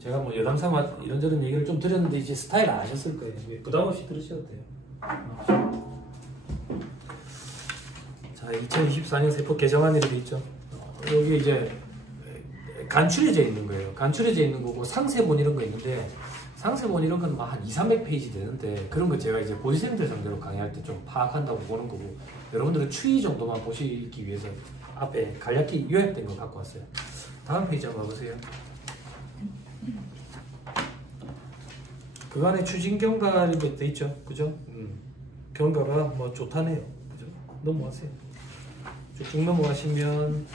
제가 뭐 여담삼아 이런저런 얘기를 좀 드렸는데 이제 스타일 아셨을 거예요. 부담 없이 들으셔도 돼요. 자, 2024년 세법 개정안이라고 돼 있죠. 여기 이제 간추려져 있는 거예요. 간추려져 있는 거고 상세본 이런 거 있는데 상세본 이런 건 한 200~300페이지 되는데 그런 거 제가 이제 고시생들 상대로 강의할 때 좀 파악한다고 보는 거고 여러분들은 추이 정도만 보시기 위해서 앞에 간략히 요약된 거 갖고 왔어요. 다음 페이지 한번 봐보세요. 그간의 추진 경과 이렇게 돼 있죠, 그죠? 경과가 뭐 좋다네요, 그죠? 넘어가세요. 쭉 넘어가시면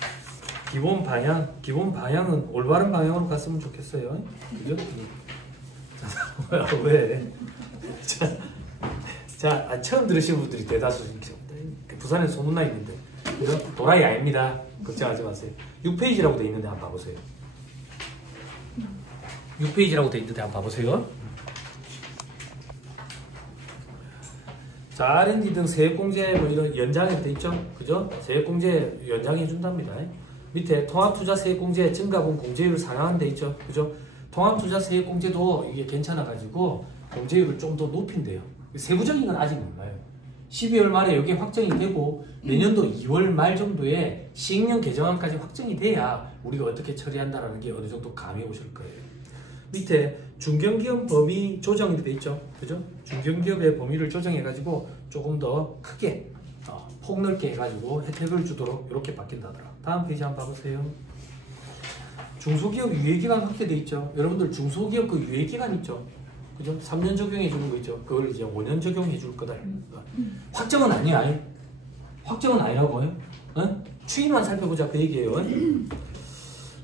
기본 방향은 올바른 방향으로 갔으면 좋겠어요, 그죠? 왜? 자, 처음 들으시는 분들이 대다수입니다. 부산에 소문나 있는데, 그죠? 도라이 아닙니다. 걱정하지 마세요. 6페이지라고 돼 있는데 한번 봐보세요. 6페이지라고 돼 있는데 한번 봐보세요. 자, R&D 등 세액공제 뭐 이런 연장이 돼 있죠, 그죠? 세액공제 연장해 준답니다. 밑에 통합투자 세액공제 증가분 공제율 상향한 데 있죠, 그죠? 통합투자 세액공제도 이게 괜찮아가지고 공제율을 좀 더 높인대요. 세부적인 건 아직 몰라요. 12월 말에 여기 확정이 되고 내년도 2월 말 정도에 시행령 개정안까지 확정이 돼야 우리가 어떻게 처리한다라는 게 어느 정도 감이 오실 거예요. 밑에 중견기업 범위 조정이 돼 있죠, 그죠? 중견기업의 범위를 조정해가지고 조금 더 크게 폭넓게 해가지고 혜택을 주도록 이렇게 바뀐다더라. 다음 페이지 한번 봐보세요. 중소기업 유예기간 확대돼 있죠. 여러분들 중소기업 그 유예기간 있죠, 그죠? 3년 적용해 주는 거 있죠. 그걸 이제 5년 적용해 줄 거다. 확정은 아니야. 확정은 아니라고요. 추이만 살펴보자 그 얘기예요.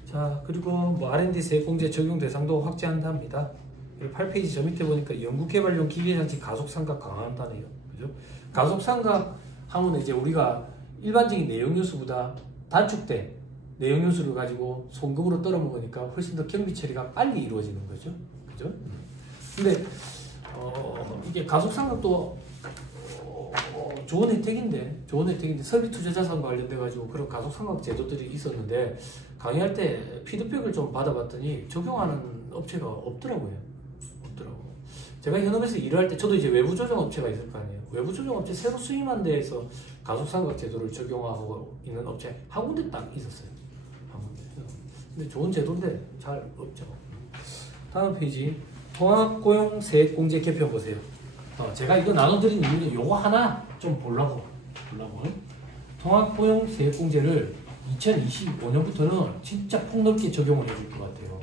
자, 그리고 뭐 R&D 세액공제 적용 대상도 확대한답니다. 8페이지 저 밑에 보니까 연구개발용 기계장치 가속상각 강화한다네요. 그죠? 가속상각 하면 이제 우리가 일반적인 내용요소보다 단축된 내용요소를 가지고 송금으로 떨어 먹으니까 훨씬 더 경비 처리가 빨리 이루어지는 거죠. 그죠? 근데 이게 가속상각도 좋은 혜택인데 설비투자자산과 관련돼 가지고 그런 가속상각 제도들이 있었는데 강의할 때 피드백을 좀 받아봤더니 적용하는 업체가 없더라고요. 제가 현업에서 일을 할 때 저도 이제 외부 조정 업체가 있을 거 아니에요. 외부 조정 업체 새로 수임한 데에서 가속상각 제도를 적용하고 있는 업체 한 군데 딱 있었어요. 한 군데. 근데 좋은 제도인데 잘 없죠. 다음 페이지. 통합고용 세액공제 개편 보세요. 제가 이거 나눠드린 이유는 요거 하나 좀 보려고. 통합고용 세액공제를 2025년부터는 진짜 폭넓게 적용을 해줄 것 같아요.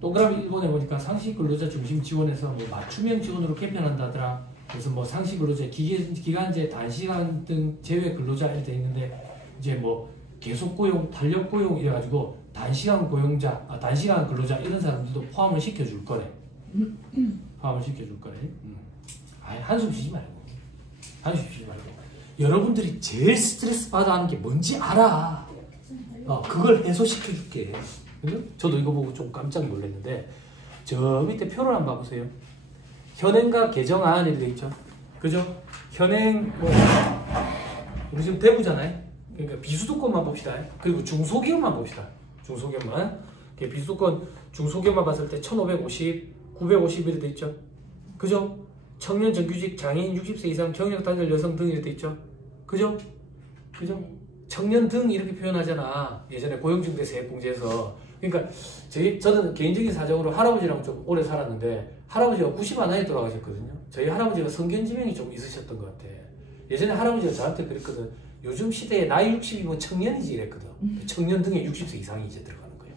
동그라미 1번에 보니까 상시 근로자 중심 지원에서 뭐 맞춤형 지원으로 개편한다더라. 그래서 뭐 상시 근로자, 기간제, 단시간 등 제외 근로자 이렇게 돼 있는데 이제 뭐 계속 고용, 탄력 고용 이래가지고 단시간 근로자 이런 사람들도 포함을 시켜줄 거래. 한숨 쉬지 말고. 여러분들이 제일 스트레스 받아 하는 게 뭔지 알아. 그걸 해소시켜줄게. 그죠? 저도 이거 보고 좀 깜짝 놀랐는데 저 밑에 표를 한번 봐보세요. 현행과 개정안 이렇게 돼 있죠. 그죠? 현행 우리 지금 대부잖아요. 그러니까 비수도권만 봅시다. 그리고 중소기업만 봅시다. 중소기업만. 비수도권 중소기업만 봤을 때 1550, 950 이렇게 돼 있죠. 그죠? 청년 정규직 장애인 60세 이상 경력 단절 여성 등 이렇게 돼 있죠. 그죠? 청년 등 이렇게 표현하잖아. 예전에 고용중대 세액공제에서. 그러니까 저는 개인적인 사정으로 할아버지랑 좀 오래 살았는데 할아버지가 91나이에 돌아가셨거든요. 저희 할아버지가 성견지명이 좀 있으셨던 것 같아. 예전에 할아버지가 저한테 그랬거든. 요즘 시대에 나이 60이면 청년이지 이랬거든. 청년 등에 60세 이상이 이제 들어가는 거예요.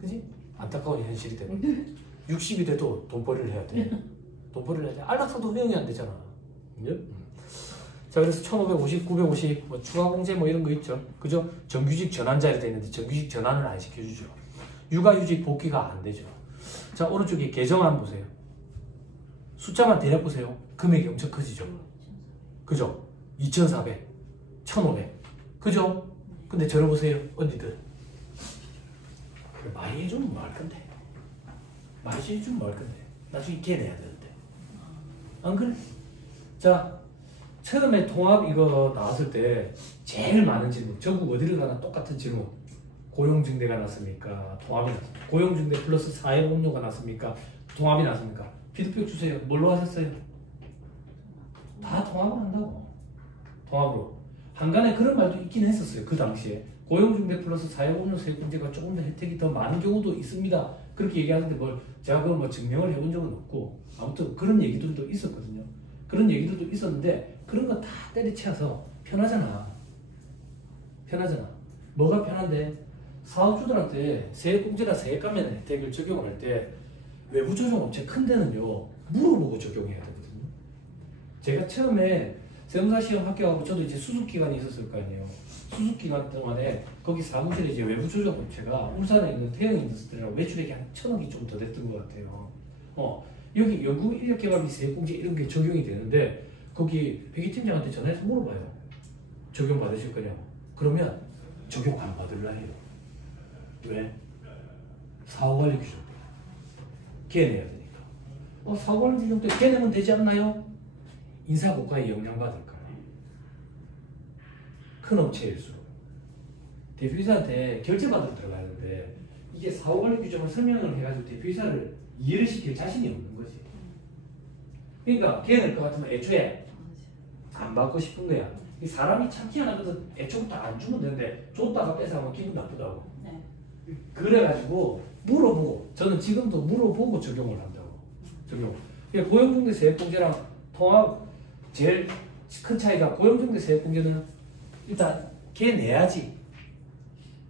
그지? 안타까운 현실이 되는 60이 돼도 돈벌이를 해야 돼. 안락사도 허용이 안 되잖아. 자, 그래서 1550, 950 뭐 추가 공제 뭐 이런 거 있죠. 그죠? 정규직 전환자 이렇게 돼 있는데 정규직 전환을 안 시켜주죠. 육아휴직 복귀가 안 되죠. 자, 오른쪽에 개정안 보세요. 숫자만 대략 보세요. 금액이 엄청 커지죠. 그죠? 2,400, 1,500. 그죠? 근데 저러보세요. 언니들. 많이 해주면 뭐 할 건데? 나중에 걔 내야 되는데. 안 그래? 자, 처음에 통합 이거 나왔을 때 제일 많은 질문, 전국 어디를 가나 똑같은 질문. 고용중대가 났습니까? 통합이 났습니까? 고용중대 플러스 사회복무가 났습니까? 통합이 났습니까? 피드백 주세요. 뭘로 하셨어요? 다 통합을 한다고. 통합으로. 한간에 그런 말도 있긴 했었어요. 그 당시에. 고용중대 플러스 사회복무 세금제가 조금 더 혜택이 더 많은 경우도 있습니다. 그렇게 얘기하는데 제가 그걸 뭐 증명을 해본 적은 없고 아무튼 그런 얘기들도 있었거든요. 그런 얘기들도 있었는데 그런 거 다 때려치워서 편하잖아. 편하잖아. 뭐가 편한데? 사업주들한테 세액공제나 세액감면 혜택을 적용을 할 때 외부 조정업체 큰 데는요 물어보고 적용해야 되거든요. 제가 처음에 세무사 시험 합격하고 저도 이제 수습기간이 있었을 거 아니에요. 수습기간 동안에 거기 사무실에 이제 외부 조정업체가 울산에 있는 태영 인더스트리라고 매출액이 한 1,000억이 좀 더 됐던 것 같아요. 여기 연구 인력 개발비 세액공제 이런 게 적용이 되는데 거기 회계 팀장한테 전화해서 물어봐요. 적용 받으실 거냐고. 그러면 적용 안 받으려 해요. 왜? 사후관리 규정 때문에. 걔내야 되니까. 사후관리 규정 때문에 걔내면 되지 않나요? 인사고과에 영향받을 거예요. 큰 업체일수록. 대표이사한테 결제받으러 들어가는데 이게 사후관리 규정을 설명을 해가지고 대표이사를 이해를 시킬 자신이 없는 거지. 그러니까 걔낼 것 같으면 애초에 안 받고 싶은 거야. 이 사람이 참 희한하거든. 애초부터 안 주면 되는데 줬다가 뺏어가면 기분 나쁘다고. 네. 그래가지고 물어보고 저는 지금도 물어보고 적용을 한다고. 적용. 그러니까 고용중대 세액공제랑 통합 제일 큰 차이가 고용중대 세액공제는 일단 걔 내야지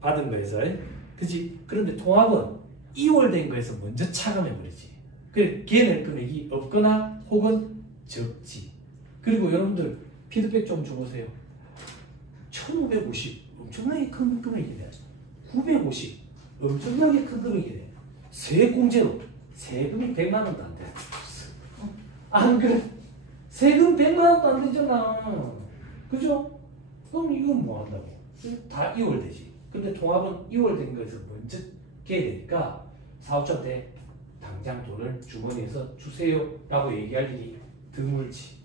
받은 거에서 그치? 그런데 통합은 이월된 거에서 먼저 차감해버리지. 그래 걔 낼 금액이 없거나 혹은 적지. 그리고 여러분들 피드백 좀 줘보세요. 1550 엄청나게 큰 금액이네. 950 엄청나게 큰 금액이네. 세액공제로 세금이 100만 원도 안 돼. 안 그래? 세금 100만 원도 안 되잖아. 그죠? 그럼 이건 뭐 한다고? 다 이월되지. 근데 통합은 이월된 거에서 먼저 깨야 사업자한테 당장 돈을 주머니에서 주세요 라고 얘기할 일이 드물지.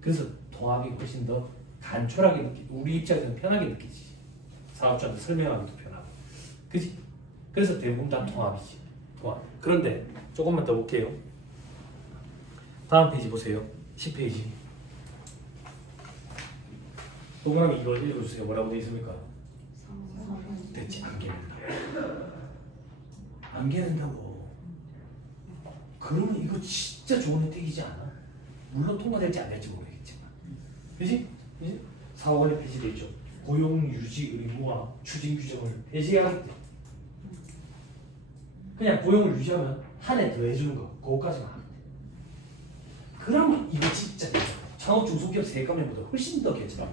그래서 통합이 훨씬 더 간촐하게 우리 입장에서는 편하게 느끼지. 사업자한테 설명하기도 편하고. 그지? 그래서 대부분 다 통합이지. 통합. 그런데 조금만 더 볼게요. 다음 페이지 보세요. 10페이지. 동그라미 이거 읽어주세요. 뭐라고 되어 있습니까? 됐지. 안 깨는다. 안 깨는다고. 그러면 이거 진짜 좋은 혜택이지 않아? 물론 통과될지 안 될지 모르겠지만. 그지? 사후관리 폐지되어 있죠. 고용유지 의무와 추진 규정을 폐지하겠대. 그냥 고용을 유지하면 한 해 더 해주는 거. 그거까지만 하면 돼. 그러면 이거 진짜 창업 중소기업 세액감면보다 훨씬 더 괜찮아.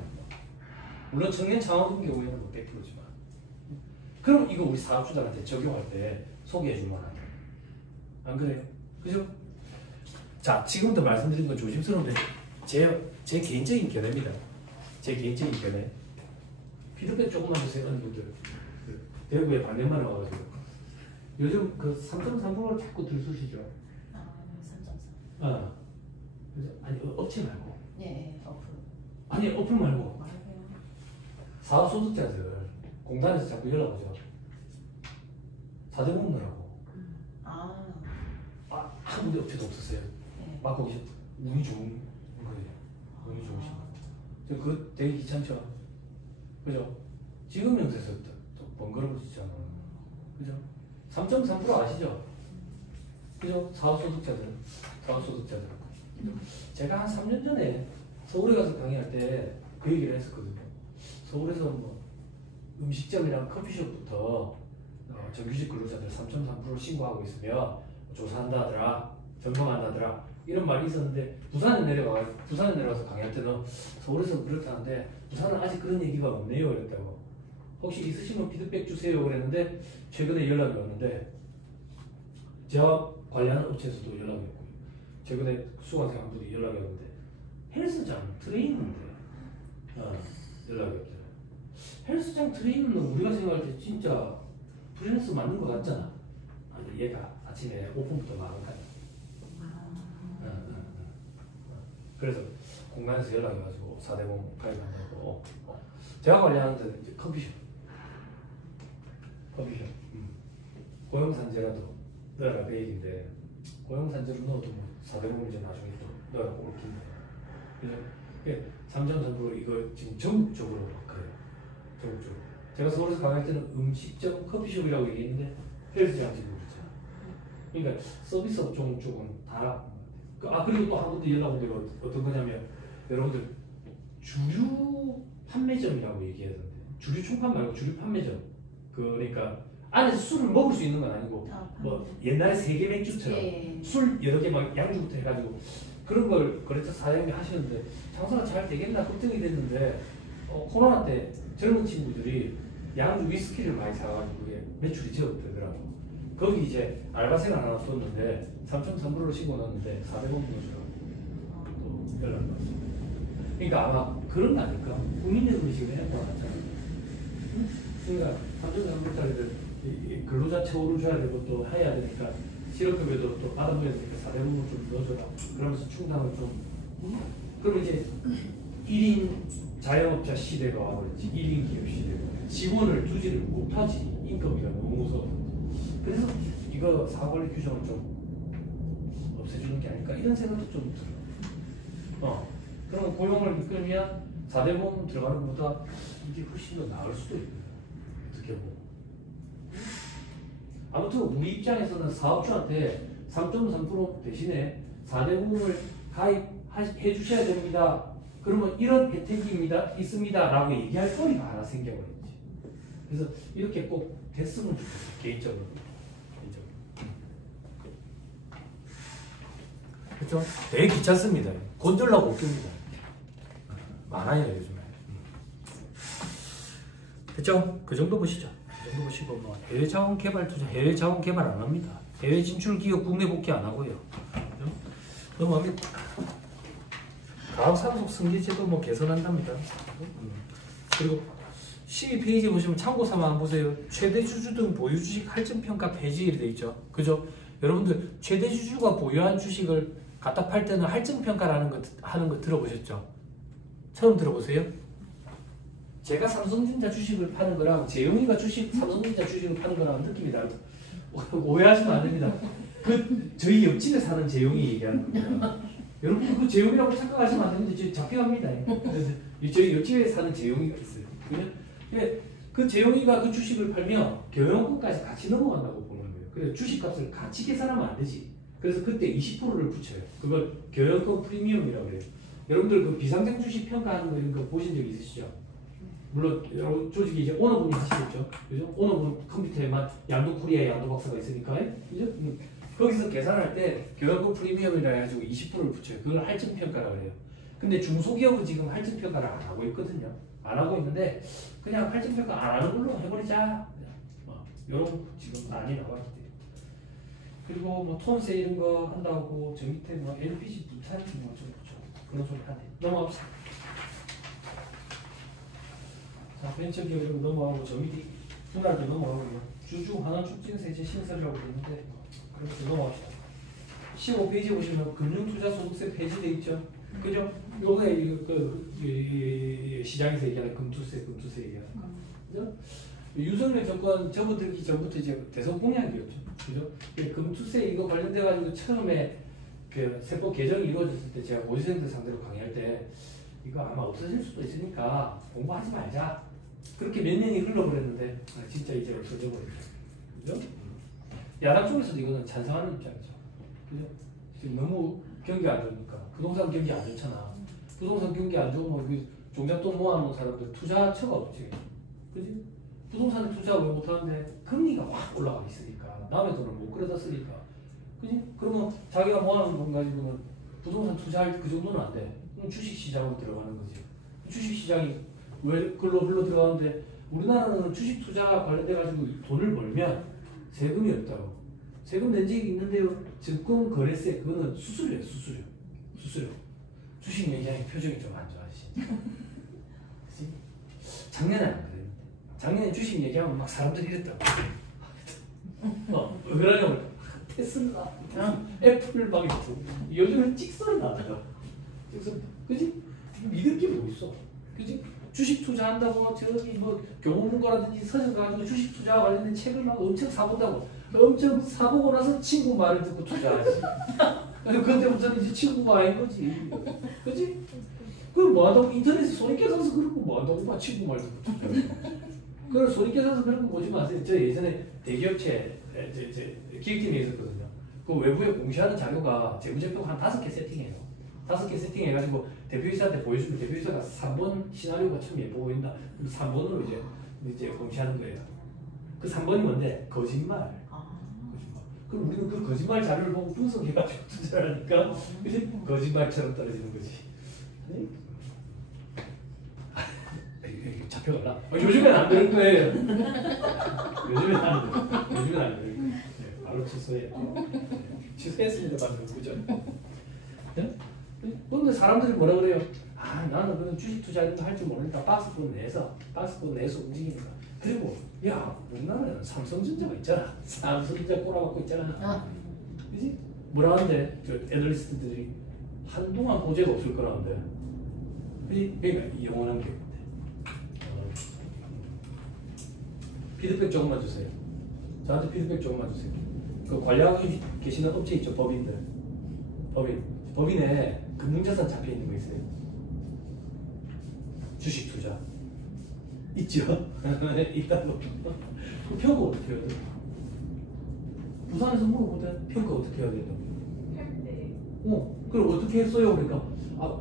물론 청년 창업인 경우에는 뭐 100%지만. 그럼 이거 우리 사업주들한테 적용할 때 소개해줄 만하다. 안 그래요? 그죠? 자, 지금부터 말씀드린 건 조심스러운데 제 개인적인 견해입니다. 제 개인적인 견해. 피드백 조금만 주세요. 하는 분들. 대구에 반년만에 와가지고. 요즘 그 3.3%를 자꾸 들쑤시죠? 아, 3.3. 아니, 업체 말고. 네, 어플. 아니, 어플 말고. 사업소득자들 공단에서 자꾸 연락 오죠. 4대 먹느라고. 한 군데 업체도 없었어요. 네. 막 거기 운이 좋은 거예요. 운이 좋으신 거. 그거 되게 귀찮죠. 그죠? 지금 명세서 또 번거로워지잖아. 그죠? 3.3% 아시죠? 그죠? 사업소득자들. 제가 한 3년 전에 서울에 가서 강의할 때 그 얘기를 했었거든요. 서울에서 뭐 음식점이랑 커피숍부터 정규직 근로자들 3.3% 신고하고 있으면 조사한다 하더라, 점검한다 하더라 이런 말이 있었는데 부산에 내려가서 강의할 때는 서울에서 그렇다는데 부산은 아직 그런 얘기가 없네요 이랬다고. 혹시 있으시면 피드백 주세요 그랬는데 최근에 연락이 왔는데 제가 관리하는 업체에서도 연락이 왔고 최근에 수강생 한 분이 연락이 왔는데 헬스장 트레이너인데 연락이 왔잖아요. 헬스장 트레이너는 우리가 생각할 때 진짜 프리랜서 맞는 것 같잖아. 아니 얘가 아침에 오픈부터 나가니까. 그래서 공간에서 연락이 와가지고 4대공 가입한다고. 제가 관리하는 데는 이제 커피숍. 커피숍. 고용산재라도 넣어라 그 얘기인데 고용산재로 넣어도 뭐 400원 이제 나중에 또 넣으라고 옳긴데 그래서 3.3% 이거 지금 전국적으로 막 그래요. 전국적으로. 제가 서울에서 강의할 때는 음식점 커피숍이라고 얘기했는데 헬스장 지금 그렇죠. 그러니까 서비스 업종 쪽은 다 그리고 또 한 군데 연락 온 데가 어떤 거냐면 여러분들 주류 판매점이라고 얘기하던데 주류 총판 말고 주류 판매점 그러니까 안에서 술을 먹을 수 있는 건 아니고 뭐 옛날에 세계 맥주처럼 술 여러 개 막 양주부터 해가지고 그런 걸 그래서 사장님이 하시는데 장사가 잘 되겠나 걱정이 됐는데 코로나 때 젊은 친구들이 양주 위스키를 많이 사가지고 그게 매출이 적더라고. 거기 이제 알바생 하나 뒀는데 3.3%로 신고 넣었는데 400원 넣어주라고 또 연락 왔어. 그러니까 아마 그런 거 아닐까? 국민들이 지금 해야 하잖아요. 그러니까 3.3%짜리를 근로자 처우를 줘야 되고 또 해야 되니까 실업급여도 또 받아줘야 되니까 400원을 좀 넣어줘라. 그러면서 충당을 좀. 그럼 이제 1인 자영업자 시대가 와버렸지. 1인 기업 시대가. 직원을 두지를 못하지. 인건비가 너무 무서워. 그래서 이거 사업관리 규정을 좀 없애주는 게 아닐까 이런 생각도 좀 들어. 그럼 고용을 이끌면 4대 보험 들어가는 것보다 이게 훨씬 더 나을 수도 있고요. 어떻게 보면. 아무튼 우리 입장에서는 사업주한테 3.3% 대신에 4대 보험을 가입해 주셔야 됩니다. 그러면 이런 혜택입니다. 있습니다. 라고 얘기할 거리가 하나 생겨버렸지. 그래서 이렇게 꼭 됐으면 좋겠어. 개인적으로. 그렇죠? 되게 귀찮습니다. 건들라고 웃깁니다. 많아요 요즘에. 됐죠? 그 정도 보시죠. 그 정도 보시고 뭐 해외 자원 개발 투자, 해외 자원 개발 안 합니다. 해외 진출 기업 국내 복귀 안 하고요. 그렇죠? 넘어갑니다. 가압 상속 승계 제도 뭐 개선한답니다. 그리고 12페이지 보시면 참고 삼아 한번 보세요. 최대 주주 등 보유 주식 할증 평가 폐지일이 돼 있죠. 그죠? 여러분들 최대 주주가 보유한 주식을 갖다 팔 때는 할증 평가라는 거 하는 거 들어보셨죠? 처음 들어보세요? 제가 삼성전자 주식을 파는 거랑 재용이가 삼성전자 주식을 파는 거랑 느낌이 다르고 오해하시면 안 됩니다. 저희 옆집에 사는 재용이 얘기하는 겁니다. 여러분 그 재용이라고 착각하시면 안 되는데 잡혀갑니다. 저희 옆집에 사는 재용이가 있어요. 그 재용이가 그 주식을 팔면 경영권까지 같이 넘어간다고 보는 거예요. 그래서 주식값을 같이 계산하면 안 되지. 그래서 그때 20%를 붙여요. 그걸 경영권 프리미엄이라고 그래요. 여러분들 그 비상장 주식 평가하는 거 이런 거 보신 적 있으시죠? 물론 여러 조직이 이제 오너분이 하시겠죠. 그죠? 오너분 컴퓨터에만 양도코리아 양도박사가 있으니까. 그죠? 거기서 계산할 때 경영권 프리미엄이라 해가지고 20%를 붙여요. 그걸 할증 평가라고 해요. 근데 중소기업은 지금 할증 평가를 안 하고 있거든요. 안 하고 있는데 그냥 할증 평가 안 하는 걸로 해버리자. 이런 지금 난이 나왔기 때문에. 그리고 뭐 톤세 이런 거 한다고 저 밑에 뭐 LPG 부탄 뭐 좀 그런 소리 하네. 넘어갑시다. 자, 벤처기업 이런 거 넘어가고 저 밑에 분할도 넘어가고 주주 환원 촉진 세제 신설이라고 되어 있는데 그렇게 넘어갑시다. 15페이지 보시면 금융투자소득세 폐지돼 있죠. 그죠? 요게 시장에서 얘기하는 금투세 얘기하는 거. 그죠? 윤석열 정권 접어들기 전부터 이제 대선 공약이었죠. 그죠? 금투세 이거 관련돼가지고 처음에 그 세법 개정이 이루어졌을 때 제가 고시생들 상대로 강의할 때 이거 아마 없어질 수도 있으니까 공부하지 말자. 그렇게 몇 년이 흘러버렸는데 진짜 이제 없어져 버렸죠. 그죠? 야당 쪽에서도 이거는 찬성하는 입장이죠. 그죠? 지금 너무 경기 안 좋으니까 부동산 경기 안 좋잖아. 부동산 경기 안 좋으면 그 종잣돈 모아놓은 사람들 투자처가 없지. 그지? 부동산에 투자 왜 못하는데 금리가 확 올라가 있으니까 남의 돈을 못 끌어다 쓰니까. 그지? 그러면 자기가 모아놓은 돈 가지고는 부동산 투자할 그 정도는 안 돼. 그럼 주식시장으로 들어가는 거지. 주식시장이 왜 그걸로 흘러 들어가는데 우리나라는 주식 투자 관련돼가지고 돈을 벌면 세금이 없다고. 세금 낸 적이 있는데요. 증권거래세 그거는 수수료예요. 수수료. 주식 얘기하니 표정이 좀 안 좋아지시. 그치? 작년에 안 그랬는데. 작년에 주식 얘기하면 막 사람들이 이랬다고. 왜 그러냐고. 테슬라, 애플 막 있고. 요즘은 찍소리 나더라. 그치? 믿을 게 뭐 있어. 그치? 주식 투자한다고 저기 뭐 교보문고라든지 서점 가지고 주식 투자 관련된 책을 막 엄청 사본다고. 엄청 사보고 나서 친구 말을 듣고 투자하지. 그때부터는 이제 친구가 아닌 거지. 그지? 그럼 뭐하다고 인터넷에 손익계 사서 그런 거 뭐하다고 봐. 친구 말 듣고 투자해. 그걸 손익계 사서 그런 거 보지 마세요. 저 예전에 대기업체 기획팀에 있었거든요. 그 외부에 공시하는 자료가 재무제표가 한 5개 세팅해요. 5개 세팅해가지고 대표이사한테 보여주면 대표이사가 3번 시나리오가 참 예뻐 보인다. 3번으로 이제 공시하는 거예요. 그 3번이 뭔데? 거짓말. 거짓말. 그럼 우리는 그 거짓말 자료를 보고 분석해가지고 투자를 하니까 그치? 거짓말처럼 떨어지는 거지. 네? 잡혀가라. 요즘엔 안 되는 거예요. 요즘엔 안 돼요. 요즘엔 안 돼요. 네, 바로 취소해. 취소했습니다. 방금 그죠? 네? 근데 사람들이 뭐라 그래요? 아 나는 그런 주식 투자 이런 거 할 줄 모르니까 박스권 내서 움직이는 거야. 그리고 야 우리나라에는 삼성전자가 있잖아. 삼성전자 꼬라박고 있잖아. 그지? 뭐라 하는데 저 애널리스트들이 한동안 호재가 없을 거라는데. 그지? 그러니까 이 영원한 게 피드백 조금만 주세요. 저한테 피드백 조금만 주세요. 그 관리하고 계시는 업체 있죠? 법인들. 법인에 금융자산 잡혀 있는 거 있어요. 주식 투자. 있죠? 있다고. 그 평가 어떻게 해야 돼? 부산에서 물어보대. 평가 어떻게 해야 된다고? 그럼 어떻게 했어요? 그러니까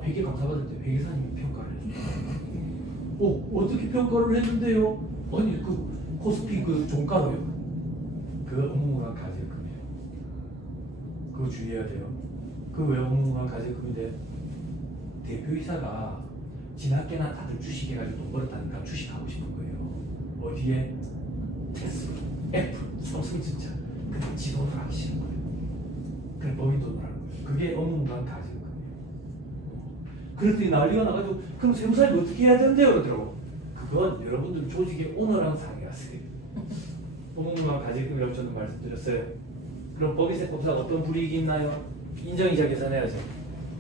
회계 감사받을 때 회계사님이 평가를 해줘요. 어떻게 평가를 했는데요? 아니 그 코스피 그 종가로요. 그 업무가 가질금이에요. 그거 주의해야 돼요. 그 왜 업무가 가질금인데 대표이사가 지나깨나 다들 주식해가지고 돈 벌었다니까 주식하고 싶은 거예요. 어디에? 테슬라, 애플, 삼성전자. 그냥 지 돈을 하기 싫은 거예요. 그냥 법인 돈을 하는 거예요. 그게 업무가 가질금이에요. 그랬더니 난리가 나가지고 그럼 세무사님 어떻게 해야 된대요? 그러더라고. 그건 여러분들 조직의 오너랑 상의하세요. 업무가 가질금이라고 저는 말씀드렸어요. 그럼 법인세 법사가 어떤 불이익이 있나요? 인정이자 계산해야죠.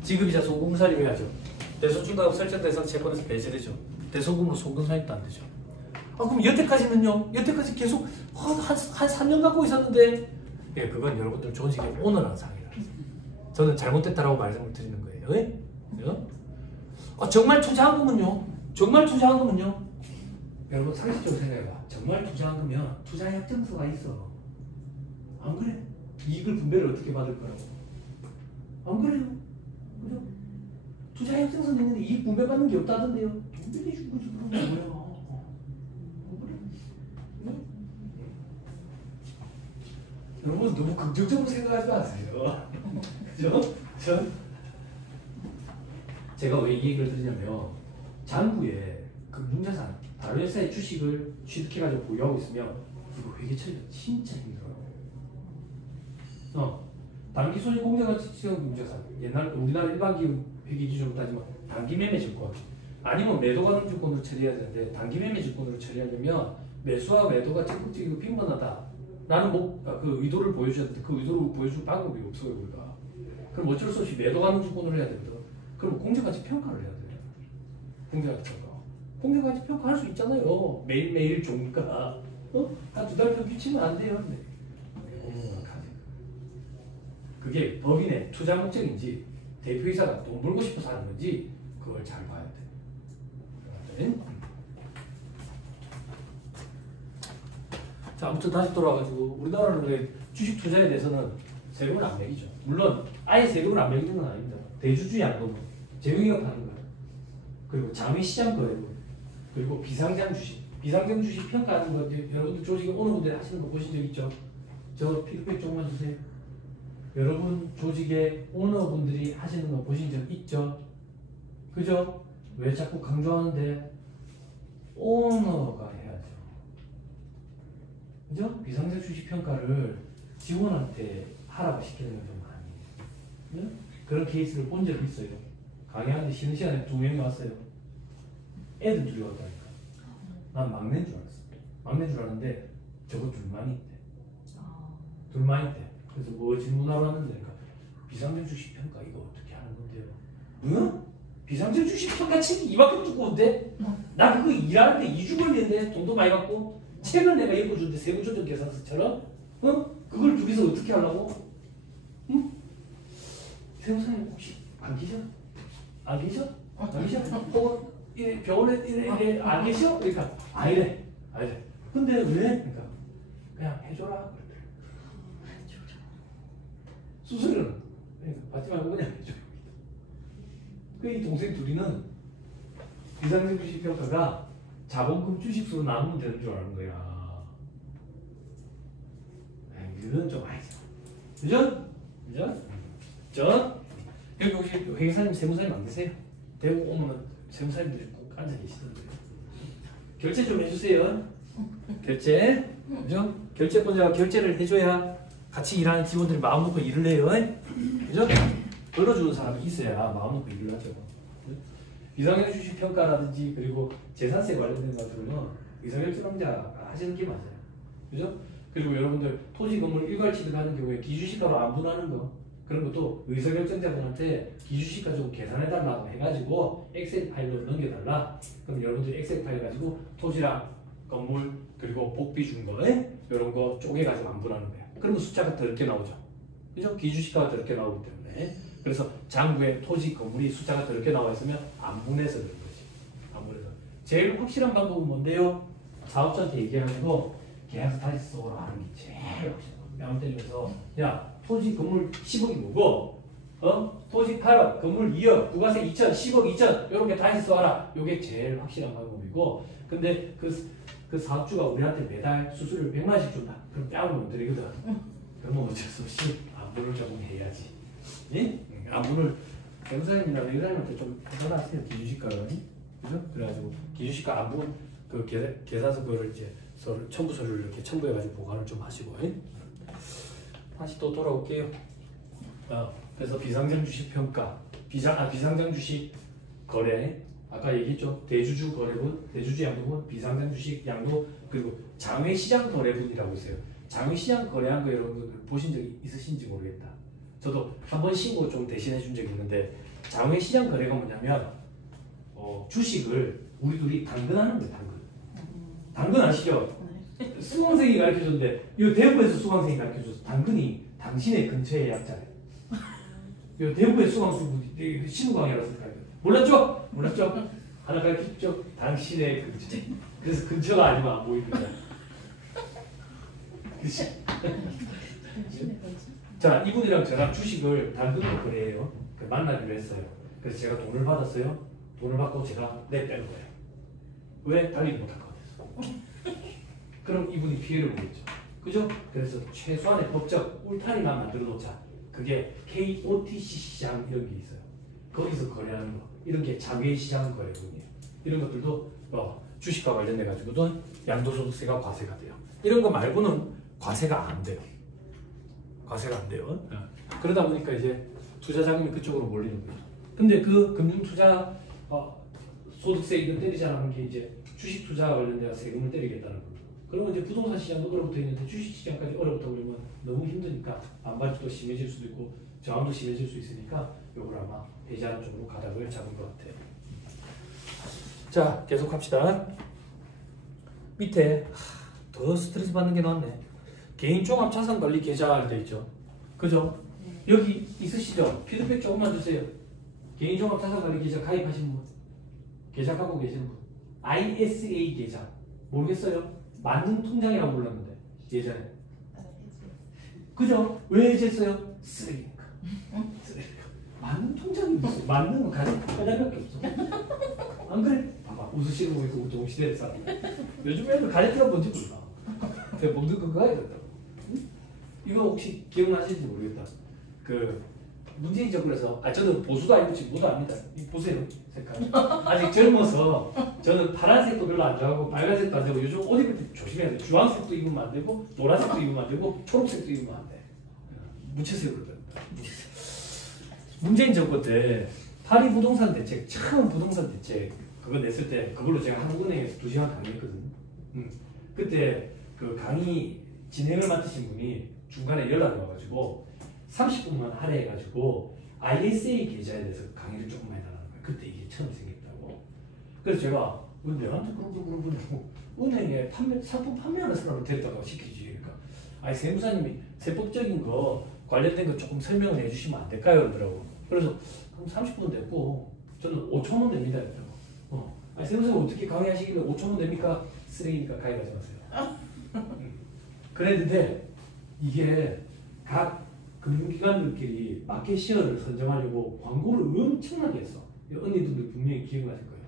지급이자 소금사립 해야죠. 대소중과금 설정 대상 채권에서 배제되죠. 대소금으로 소금사립도 안 되죠. 그럼 여태까지는요? 여태까지 계속 한 3년 갖고 있었는데 예, 그건 여러분들 조직의 오너랑 상의를 하세요. 저는 잘못됐다라고 말씀을 드리는 거예요. 예? 정말 투자한 거면요? 정말 투자한 거면요? 여러분 상식적으로 생각해봐. 정말 투자한 거면 투자 약정서가 있어. 안 그래? 이익을 분배를 어떻게 받을 거라고? 안 그래요? 그죠? 투자 약정서 냈는데 이익 분배 받는 게 없다던데요? 분배해 준 거지 그럼 뭐야? 그래? 응? 여러분 너무 긍정적으로 생각하지 마세요. 그죠? 제가 왜 이 얘기를 드리냐면 장부에 금융자산 다른 회사의 주식을 취득해가지고 보유하고 있으면 이거 회계 처리가 진짜 힘들어요. 단기 손익 공제가치 지정 금융자산 옛날 우리나라 일반 기업 회계 기준으로 따지면 단기 매매 증권 아니면 매도 가능 주권으로 처리해야 되는데 단기 매매 증권으로 처리하려면 매수와 매도가 적극적이고 빈번하다라는 그 의도를 보여줘야 되는데 그 의도를 보여줄 방법이 없어요 우리가. 그럼 어쩔 수 없이 매도 가능 주권으로 해야 되거든. 그럼 공제가치 평가를 해야 돼요. 공제가치 평가. 공제가치 평가할 수 있잖아요. 매일매일 종가. 한 2달 전 비치면 안 돼요. 근데. 그게 법인의 투자 목적인지 대표이사가 돈 벌고 싶어서 하는 건지 그걸 잘 봐야 돼. 자, 아무튼 다시 돌아와가지고 우리나라는 주식 투자에 대해서는 세금을 안 매기죠. 물론 아예 세금을 안 매기는 건 아닙니다. 대주주 양도금, 재경기업하는 거예요. 그리고 장외시장 거래금, 그리고 비상장 주식. 비상장 주식 평가하는 거 여러분들 조직에 오너분들이 하시는 거 보신 적 있죠? 저 피드백 조금만 주세요. 여러분 조직의 오너분들이 하시는 거 보신 적 있죠? 그죠? 왜 자꾸 강조하는데 오너가 해야죠. 그죠? 비상장 주식 평가를 직원한테 하라고 시키는 건 좀 아니에요. 네? 그런 케이스를 본 적이 있어요. 강의하는데 쉬는 시간에 2명이 왔어요. 애들 둘이 왔다니까. 난 막내인 줄 알았어. 막내인 줄 알았는데 저거 둘만 있대. 둘만 있대. 그래서 뭐 질문하러 왔는데 그러니까 비상장 주식 평가 이거 어떻게 하는 건데요? 응? 비상장 주식 평가 책이 이만큼 두꺼운데? 나 그거 일하는데 2주 걸리는데 돈도 많이 받고 책을 내가 읽어주는데 세무조정 계산서처럼 그걸 둘이서 어떻게 하려고? 응? 세무사님 혹시 안 계셔? 안 계셔? 안 계셔? 이래 병원에 이래 안 계셔? 그러니까 아니래. 근데 왜? 그러니까 그냥 해줘라. 수수료는 받지 말고 그냥 해줘. 이 동생 둘이는 비상생 주식평가가 자본금 주식수로 나누면 되는 줄 아는 거야. 이건 좀 아니죠. 그죠? 그죠? 여기 혹시 회계사님, 세무사님 안 계세요? 대구 오면 세무사님들이 꼭 앉아 계시던데요. 결제 좀 해주세요. 결제. 그죠? 결제권자가 결제를 해줘야 같이 일하는 직원들이 마음 놓고 일을 해요. 그죠? 걸어주는 사람이 있어야 마음 놓고 일을 하죠. 비상형 주식 평가라든지 그리고 재산세 관련된 것들은 의사결정자가 하시는 게 맞아요. 그죠? 그리고 여러분들 토지 건물 일괄 취득하는 경우에 기준시가로 안분하는 거 그런 것도 의사결정자분한테 기준시가 좀 계산해달라고 해가지고 엑셀 파일로 넘겨달라. 그럼 여러분들이 엑셀 파일 가지고 토지랑 건물 그리고 복비 준 거 이런 거 쪼개가지고 안분하는 거예요. 그러면 숫자가 더 넓게 나오죠. 그죠? 기준시가가 더 넓게 나오기 때문에 그래서 장부에 토지 건물이 숫자가 더 넓게 나와 있으면 안분해서 그런 거지. 안분해서 제일 확실한 방법은 뭔데요? 사업자한테 얘기하는 거 계약서 다시 써오라 하는 게 제일 확실한 거예요. 뺨 때리면서 야 토지 건물 10억이 뭐고 토지 8억 건물 2억 부가세 2천 10억 2천 이렇게 다시 써와라. 이게 제일 확실한 방법이고 근데 그 사업주가 우리한테 매달 수수료를 100만원씩 준다. 그럼 뺨을 못 드리거든. 그러면 어쩔 수 없이 안분을 조금 해야지. 예? 안분을 변호사님이나 의사님한테 좀 해달라세요. 기준시가를. 그죠? 그래가지고 기준시가 안분 그 계산서 그거를 이제 첨부 서류를 이렇게 첨부해가지고 보관을 좀 하시고. 다시 또 돌아올게요. 그래서 비상장 주식 평가, 비상장 주식 거래. 아까 얘기했죠. 대주주 거래분, 대주주 양도분, 비상장 주식 양도 그리고 장외시장 거래분이라고 있어요. 장외시장 거래한 거 여러분들 보신 적이 있으신지 모르겠다. 저도 한 번 신고 좀 대신해 준 적이 있는데 장외시장 거래가 뭐냐면 주식을 우리 둘이 당근하는 거예요. 당근 아시죠? 수강생이 가르쳐줬는데 이 대구에서 수강생이 가르쳐줘서 당근이 당신의 근처의 약자래. 이 대구의 수강수분이 신우강이라서 몰랐죠? 하나 가르쳐줬죠? 당신의 근처. 그래서 근처가 아니면 안 보입니다. 그치? 자, 이분이랑 저랑 주식을 당근으로 거래해요. 만나기로 했어요. 그래서 제가 돈을 받았어요. 돈을 받고 제가 내빼는 거예요. 왜? 달리기 못할 것 같아서. 그럼 이분이 피해를 보겠죠. 그죠? 그래서 최소한의 법적 울타리만 만들어 놓자. 그게 KOTC 시장 이런 게 있어요. 거기서 거래하는 거. 이런 게 장외시장 거래분이에요. 이런 것들도 주식과 관련돼 가지고도 양도소득세가 과세가 돼요. 이런 거 말고는 과세가 안 돼요. 과세가 안 돼요. 그러다 보니까 이제 투자 자금이 그쪽으로 몰리는 거죠. 근데 그 금융 투자 소득세 이건 때리지 않은 게 이제 주식 투자와 관련돼서 세금을 때리겠다는 거죠. 그러면 이제 부동산 시장도 얼어붙어 있는데 주식 시장까지 얼어붙다 그러면 너무 힘드니까 반발이 또 심해질 수도 있고 저항도 심해질 수 있으니까 이걸 아마 배제하는 쪽으로 가닥을 잡은 것 같아요. 자, 계속 합시다. 밑에 더 스트레스 받는 게 나왔네. 개인종합자산관리 계좌 되어 있죠. 그죠? 여기 있으시죠? 피드백 조금만 주세요. 개인종합자산관리 계좌 가입하신 분, 계좌 갖고 계시는 분, ISA 계좌 모르겠어요? 만능 통장이라고 불렀는데 예전에. 그죠? 왜 해제했어요? 쓰레기니까. 쓰레기니까. 만능 통장이 무슨? 만능은 가장 빼달밖에 없어. 안 그래? 봐봐, 웃으시는 거 있고 동시대를 살아. 요즘 애들 가제트가 뭔지 몰라. 내가 먹는 거 그거 해야 된다고. 이거 혹시 기억나시는지 모르겠다. 문재인 정부에서 저는 보수도 아니고 지금 뭐도 압니다. 보세요 색깔. 아직 젊어서 저는 파란색도 별로 안 좋아하고 빨간색도 안 되고 요즘 옷 입을 때 조심해야 돼. 주황색도 입으면 안 되고 노란색도 입으면 안 되고 초록색도 입으면 안 돼. 무채색으로 된다. 문재인 정부 때 파리 부동산 대책 처음 부동산 대책 그거 냈을 때 그걸로 제가 한국은행에서 2시간 강의했거든요. 그때 그 강의 진행을 맡으신 분이 중간에 연락이 와가지고 30분만 할애해가지고 ISA 계좌에 대해서 강의를 조금 많이 달라는 거예요. 그때 이게 처음 생겼다고. 그래서 제가 왜 내한테 그런 거냐고. 은행에 상품 판매하는 사람을 데려다가 시키지. 그러니까 아니 세무사님이 세법적인 거 관련된 거 조금 설명을 해주시면 안 될까요? 그러더라고. 그래서 한 30분 됐고 저는 5천 원 됩니다. 그러더라고. 아니 세무사님 어떻게 강의하시길래 5천 원 됩니까? 쓰레기니까 가입하지 마세요. 그랬는데 이게 각 금융기관들끼리 마켓시어를 선정하려고 광고를 엄청나게 했어. 언니들도 분명히 기억나실 거예요.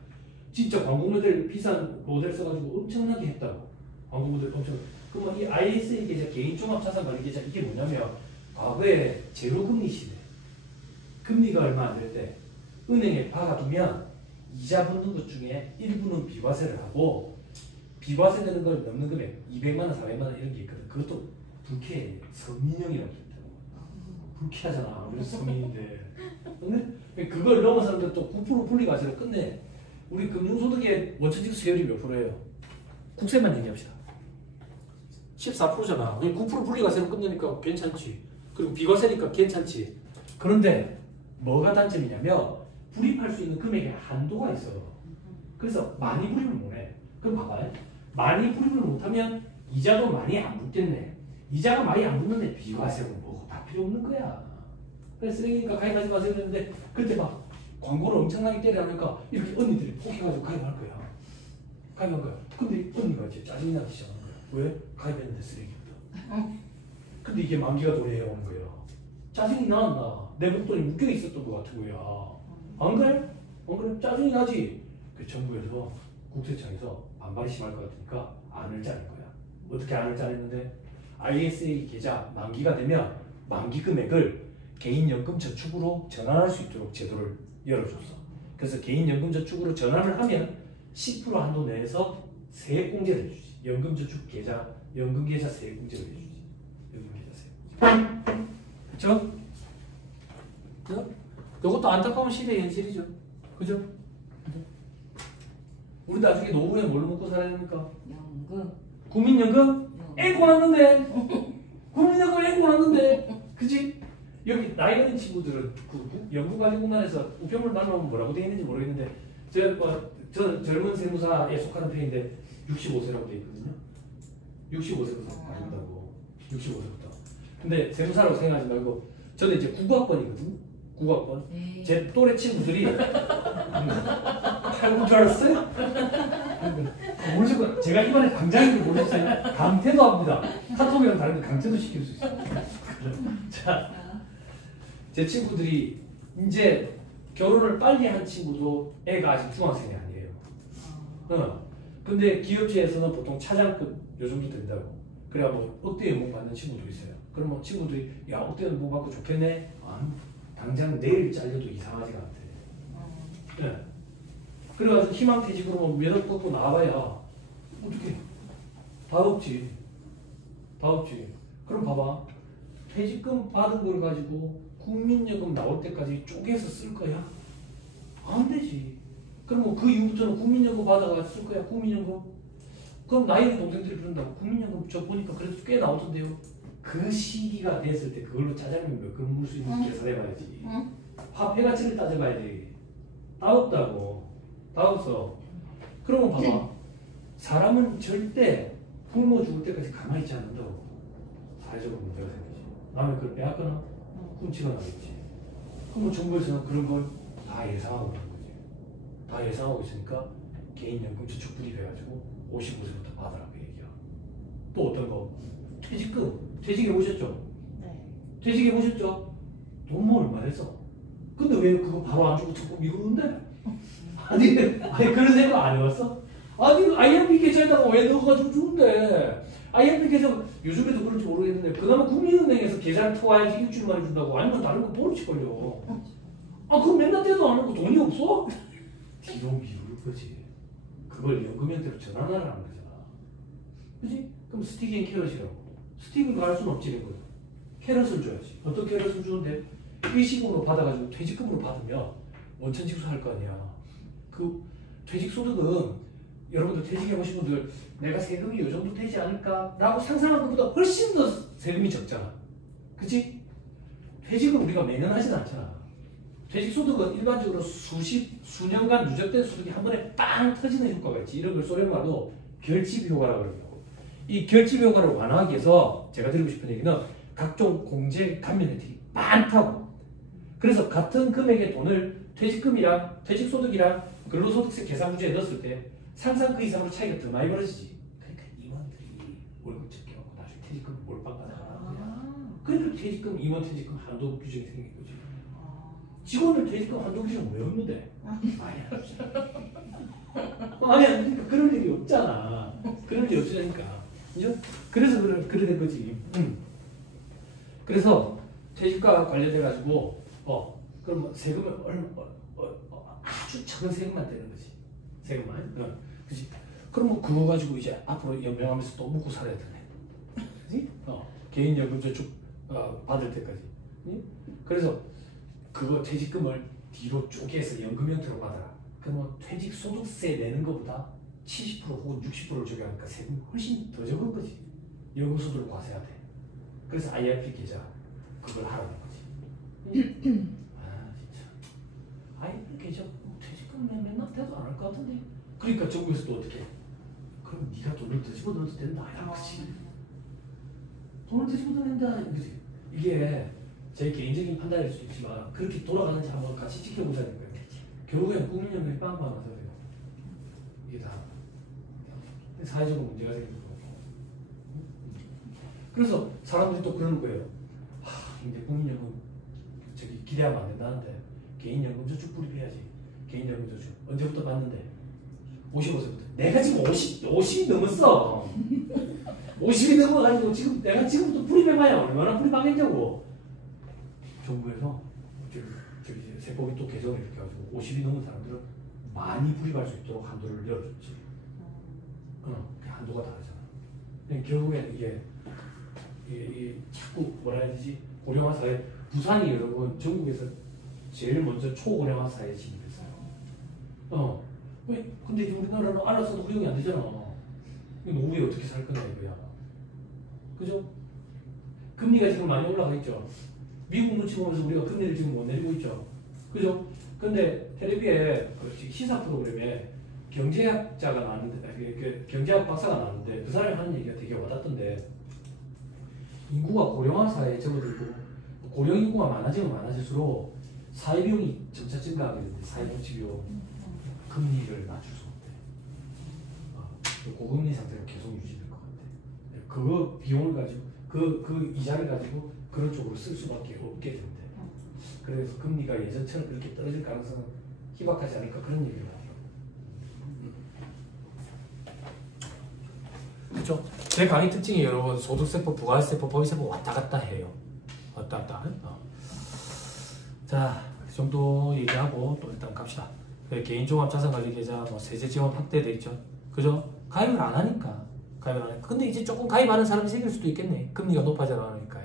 진짜 광고 모델 비싼 모델 써가지고 엄청나게 했다고. 광고 모델 엄청. 그러면 이 ISA 계좌 개인종합자산관리 계좌 이게 뭐냐면 과거에 제로금리 시대 금리가 얼마 안 될 때 은행에 박아두면 이자 붙는 것 중에 일부는 비과세를 하고 비과세 되는 걸 넘는 금액 200만 원, 400만 원 이런 게 있거든. 그것도 불쾌해. 서민형이라고 그랬다고. 불쾌하잖아. 우리 서민인데. 근데 그걸 넘은 사람들 또 9% 분리과세로 끝내. 우리 금융소득의 원천징수 세율이 몇 프로예요? 국세만 얘기합시다. 14%잖아. 9% 분리과세로 끝내니까 괜찮지. 그리고 비과세니까 괜찮지. 그런데 뭐가 단점이냐면 불입할 수 있는 금액에 한도가 있어. 그래서 많이 불입을 못해. 그럼 봐봐요. 많이 불입을 못하면 이자도 많이 안 붙겠네. 이자가 많이 안 붙는데 비과세는 뭐 다 필요 없는 거야. 그래서 쓰레기니까 가입하지 마세요 그랬는데 그때 막 광고를 엄청나게 때려하니까 이렇게 언니들이 포기해가지고 가입할 거야. 가입할 거야. 근데 언니가 이제 짜증이 나기 시작하는 거야. 왜? 가입했는데 쓰레기였다. 근데 이게 만기가 도래해 오는 거예요. 짜증이 나왔나? 내 목돈이 묶여 있었던 것 같은 거야. 안 그래? 안 그래? 짜증이 나지? 그 정부에서 국세청에서 반발이 심할 것 같으니까 안을 짜는 거야. 어떻게 안을 짜냈는데 ISA 계좌 만기가 되면 만기 금액을 개인연금저축으로 전환할 수 있도록 제도를 열어줬어. 그래서 개인연금저축으로 전환을 하면 10% 한도 내에서 세액공제를 해주지. 연금저축계좌, 연금계좌 세액공제를 해주지. 연금계좌 세액. 그쵸? 그죠? 이것도 안타까운 시대의 현실이죠. 그죠? 우리 나중에 노후에 뭘로 먹고 살아야 됩니까? 연금. 국민연금? 앵고 났는데. 국민연금 앵고 났는데. 그치? 여기 나이 어린 친구들은 그 연구가지국만에서 우편물 나누면 뭐라고 되어 있는지 모르겠는데 저는 젊은 세무사에 속하는 편인데 65세라고 되어 있거든요. 65세부터 가진다고. 65세부터. 근데 세무사라고 생각하지 말고 저는 이제 국어학번이거든요. 국어학번. 제 또래 친구들이 팔군 줄 알았어요? 모르시고 제가 이번에 강장인 줄 모르셨어요? 강퇴도 합니다. 카톡이랑 다른데 강퇴도 시킬 수 있어요. 자, 제 친구들이 이제 결혼을 빨리 한 친구도 애가 아직 중학생이 아니에요. 근데 기업체에서는 보통 차장급 요 정도 된다고. 그래야 뭐 억대 연봉 받는 친구도 있어요. 그럼 뭐 친구들이 야 억대 연봉 받고 좋겠네. 당장 내일 잘려도 이상하지가 않대. 네. 그래가지고 희망퇴직으로 뭐 몇억 받고 나와봐야 어떻게 다 없지. 다 없지. 그럼 봐봐. 퇴직금 받은 걸 가지고 국민연금 나올 때까지 쪼개서 쓸 거야? 안 되지. 그럼 뭐 그 이후부터는 국민연금 받아가 쓸 거야? 국민연금? 그럼 나이는 동생들이 그런다고 국민연금 저 보니까 그래도 꽤 나오던데요. 그 시기가 됐을 때 그걸로 짜장면 몇 그릇 먹을 수 있는 계산해봐야지. 화폐 가치를 따져봐야 돼. 다 없다고. 다 없어. 그러면 봐봐. 사람은 절대 굶어 죽을 때까지 가만히 있지 않는다고. 사회적으로 문제가 생기지. 남의 그걸 빼앗거나 훔치거나 하겠지. 그럼 정부에서는 그런 걸 다 예상하고 있는 거지. 다 예상하고 있으니까 개인연금저축 불입해가지고 55세부터 받으라고 얘기야. 또 어떤 거? 퇴직금. 퇴직해보셨죠? 네. 퇴직해보셨죠? 돈 뭐 얼마 됐어? 근데 왜 그거 바로 안 주고 자꾸 미루는데? 아니 그런 생각 안 해봤어? 아니 IMF 계좌에다가 왜 넣어가지고 주는데? IMF 계좌 요즘에도 그런지 모르겠는데 그나마 국민은행에서 계좌를 터와야지 일주일 만에 준다고. 아니면 다른 거 모르지 걸려. 그럼 맨날 떼도 안 하고 돈이 없어? 뒤로 미룰 거지. 그걸 연금 형태로 전환하라는 거잖아. 그지? 그럼 스틱 앤 캐럿이라고. 스틱은 갈 수는 없지. 이런 거. 캐럿을 줘야지. 어떤 캐럿을 주는데 일시금으로 받아가지고 퇴직금으로 받으면 원천징수 할 거 아니야. 그 퇴직소득은 여러분들 퇴직해보신 분들 내가 세금이 이 정도 되지 않을까? 라고 상상한 것보다 훨씬 더 세금이 적잖아. 그치? 퇴직을 우리가 매년 하진 않잖아. 퇴직소득은 일반적으로 수년간 누적된 소득이 한 번에 빵 터지는 효과가 있지. 이런 걸 소련 말로 결집 효과라고 그러고. 이 결집 효과를 완화하기 위해서 제가 드리고 싶은 얘기는 각종 공제 감면 혜택이 많다고. 그래서 같은 금액의 돈을 퇴직금이랑 퇴직소득이랑 근로소득세 계산 문제에 넣었을 때 상상 그 이상으로 차이가 더 많이 벌어지지. 그러니까 임원들이 월급 적게 하고 나중에 퇴직금 몰빵 받아가는 거야. 그러니까 퇴직금, 임원 퇴직금 한도 규정이 생긴 거지. 직원들 퇴직금 한도 규정 왜 없는데? 아니야. 아니야. 그러니까 그럴 일이 없잖아. 그럴 일이 없으니까. 그죠? 그래서 그래 된 거지. 그래서 퇴직과 관련돼가지고, 그럼 세금을 아주 적은 세금만 떼는 거지. 세금만. 그지? 그럼 뭐 그거 가지고 이제 앞으로 연명하면서 또 먹고 살아야 되네. 그지? 개인연금 저축 받을 때까지. 그래서 그거 퇴직금을 뒤로 쪼개서 연금 형태로 받아라. 그러면 퇴직소득세 내는 것보다 70% 혹은 60%를 적용하니까 세금이 훨씬 더 적은 거지. 연금소득을 과세해야 돼. 그래서 IRP 계좌 그걸 하라는 거지. 아 진짜 IRP 계좌 퇴직금 맨날 대도 안 할 것 같은데. 그러니까 정부에서도 어떻게? 그럼 네가 돈을 더 집어넣어도 된다. 야, 그치? 돈을 더 집어넣는다. 그치? 이게 제 개인적인 판단일 수 있지만 그렇게 돌아가는지 한번 같이 지켜보자는 거예요. 결국엔 국민연금이 빵빵 와서 그래요. 이게 다 사회적으로 문제가 생기는 거고. 그래서 사람들이 또 그러는 거예요. 근데 국민연금 저기 기대하면 안 된다는데 개인연금 저축 불입해야지. 개인연금 저축 언제부터 받는데? 55세부터. 내가 지금 50이 넘었어. 50이 넘어가지고 지금 내가 지금부터 불입해봐야 얼마나 불입하겠냐고. 정부에서 저기 세법이 또 개정을 이렇게 해가지고 50이 넘은 사람들은 많이 불입할 수 있도록 한도를 열어줬지. 그 한도가 다르잖아. 결국엔 이게 자꾸 뭐라 해야 되지? 고령화 사회, 부산이 여러분 전국에서 제일 먼저 초고령화 사회에 진입했어요. 왜? 근데 우리나라는 알아서도 활용이 안 되잖아. 노후에 어떻게 살 거냐 이거야. 그죠? 금리가 지금 많이 올라가 있죠. 미국 눈치 보면서 우리가 금리를 지금 못 내리고 있죠. 그죠? 근데 텔레비에 시사 프로그램에 경제학자가 나왔는데, 경제학 박사가 나왔는데 그 사람이 하는 얘기가 되게 와닿던데, 인구가 고령화 사회에 접어들고 고령 인구가 많아지면 많아질수록 사회비용이 점차 증가하게 되는데, 사회복지비용 금리를 낮출 수 없대. 고금리 상태가 계속 유지될 것 같아. 그거 비용을 가지고 그 이자를 가지고 그런 쪽으로 쓸 수밖에 없게 된대. 그래서 금리가 예전처럼 그렇게 떨어질 가능성은 희박하지 않을까 그런 얘기를 하더라고요. 그렇죠? 제 강의 특징이 여러분 소득세법, 부가세법, 법인세법 왔다 갔다 해요. 왔다 갔다. 자, 그 정도 얘기하고 또 일단 갑시다. 개인종합자산관리계좌 뭐 세제 지원 확대돼 있죠. 그죠? 가입을 안 하니까. 근데 이제 조금 가입하는 사람이 생길 수도 있겠네. 금리가 높아져 나가니까.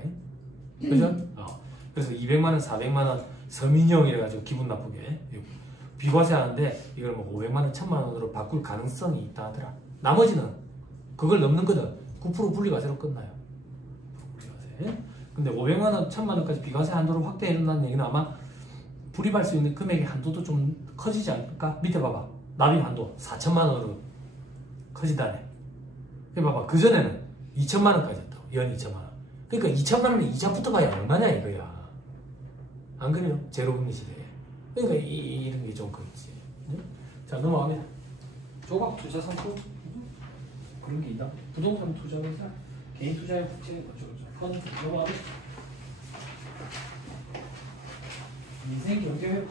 그죠? 그래서 200만원, 400만원 서민형 이래가지고 기분 나쁘게 비과세 하는데 이걸 뭐 500만원, 1000만원으로 바꿀 가능성이 있다 하더라. 나머지는 그걸 넘는 거는 9% 분리과세로 끝나요. 분리과세. 근데 500만원, 1000만원까지 비과세 한도를 확대해 준다는 얘기는 아마 불입할 수 있는 금액의 한도도 좀 커지지 않을까? 밑에 봐봐. 납입 한도 4천만원으로 커진다네. 봐봐. 그전에는 2천만원까지였다고. 연 2천만원. 그러니까 2천만원에 이자부터 봐야 얼마냐 이거야. 안 그래요? 제로금리 시대에. 그러니까 이런 게 좀 그렇지. 자, 넘어갑니다. 조각 투자 상품 그런 게 있나? 부동산 투자회사, 개인 투자의 국채 어쩌고저쩌고. 넘어갑니다. 인생 경제회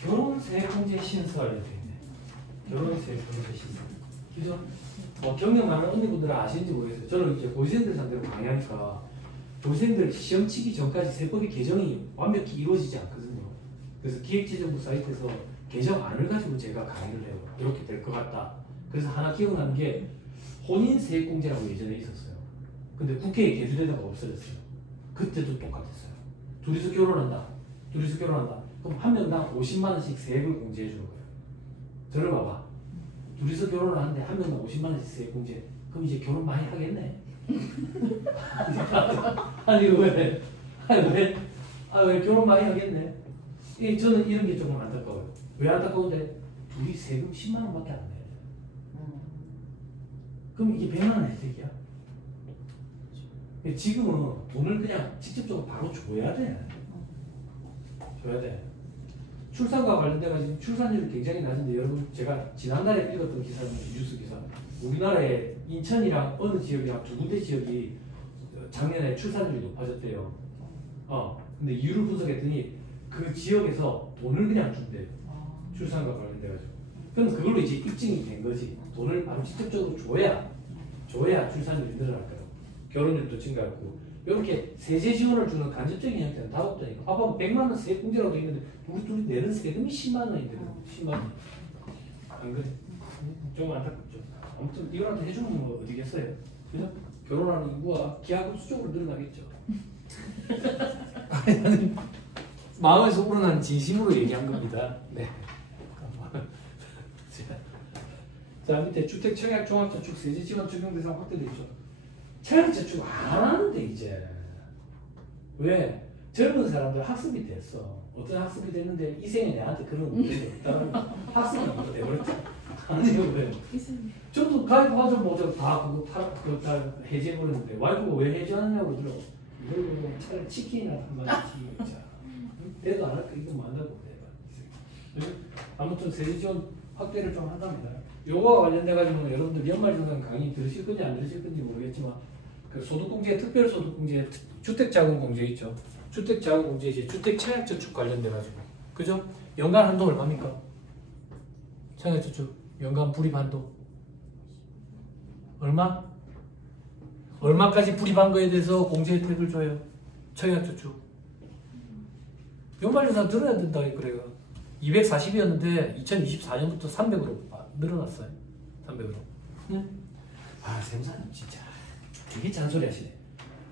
결혼세공제 신설 이렇게 있네. 결혼세공제 신설. 그죠? 뭐 경력 많은 언니분들은 아시는지 모르겠어요. 저는 이제 고시생들 상대로 강의하니까 고시생들 시험 치기 전까지 세법이 개정이 완벽히 이루어지지 않거든요. 그래서 기획재정부 사이트에서 개정안을 가지고 제가 강의를 해요. 이렇게 될 것 같다. 그래서 하나 기억나는 게 혼인세액공제라고 예전에 있었어요. 근데 국회에 개정되다가 없어졌어요. 그때도 똑같았어요. 둘이서 결혼한다. 그럼 한 명당 50만 원씩 세액을 공제해 주는 거예요. 저를 봐봐. 둘이서 결혼을 하는데 한 명당 50만 원씩 세액 공제. 그럼 이제 결혼 많이 하겠네. 아니 왜? 아, 왜 결혼 많이 하겠네. 저는 이런 게 조금 안타까워요. 왜 안타까운데? 둘이 세금 10만 원밖에 안 내. 그럼 이게 100만 원 혜택이야. 지금은 돈을 그냥 직접적으로 바로 줘야 돼. 줘야 돼. 출산과 관련돼가 지금 출산율이 굉장히 낮은데 여러분 제가 지난달에 읽었던 기사는 뉴스 기사. 우리나라의 인천이랑 어느 지역이랑 두 군데 지역이 작년에 출산율이 높아졌대요. 근데 이유를 분석했더니 그 지역에서 돈을 그냥 준대요. 출산과 관련돼가지고. 그럼 그걸로 이제 입증이 된 거지. 돈을 바로 직접적으로 줘야 출산율이 늘어날 거라고. 결혼율도 증가하고. 이렇게 세제 지원을 주는 간접적인 형태는 다 없다니까. 봐봐, 100만 원 세액공제라고 있는데 우리 둘이 내는 세금이 10만 원인데 10만 원. 안 그래? 좀 안타깝죠. 아무튼 이거라도 해주면 뭐 어디겠어요? 그죠? 결혼하는 인구가 기하급수적으로 늘어나겠죠. 마음에서 우러난 진심으로 얘기한 겁니다. 네. 자, 밑에 주택 청약 종합저축 세제 지원 적용 대상 확대되죠. 청약저축 안 하는데 이제 왜? 젊은 사람들 학습이 됐어. 어떤 학습이 됐는데 이 생에 내한테 그런 문제가 없다는 학습이 돼버렸죠. 아니요, 왜? 저도 가입하자 뭐다 그거 다 해제해버렸는데 와이프가 왜 해제하느냐고 그러더라고. 이걸 차라리 치킨이나 한 마리 먹자. 내도 안 할까? 이거 뭐 한다고 내가. 아무튼 세제 지원 확대를 좀 한답니다. 요거와 관련돼가지고 여러분들 연말정산 강의 들으실 건지 안 들으실 건지 모르겠지만 그 소득공제, 특별소득공제, 주택자금공제 있죠. 주택자금공제 이제 주택청약저축 관련돼가지고 그죠? 연간 한도 얼마입니까? 청약저축 연간 불입 한도 얼마? 얼마까지 불입한 거에 대해서 공제 혜택을 줘요? 청약저축 연말정산 들어야 된다 그래요. 240이었는데 2024년부터 300으로 늘어났어요. 300으로. 응? 아, 샘사님 진짜 되게 잔소리 하시네.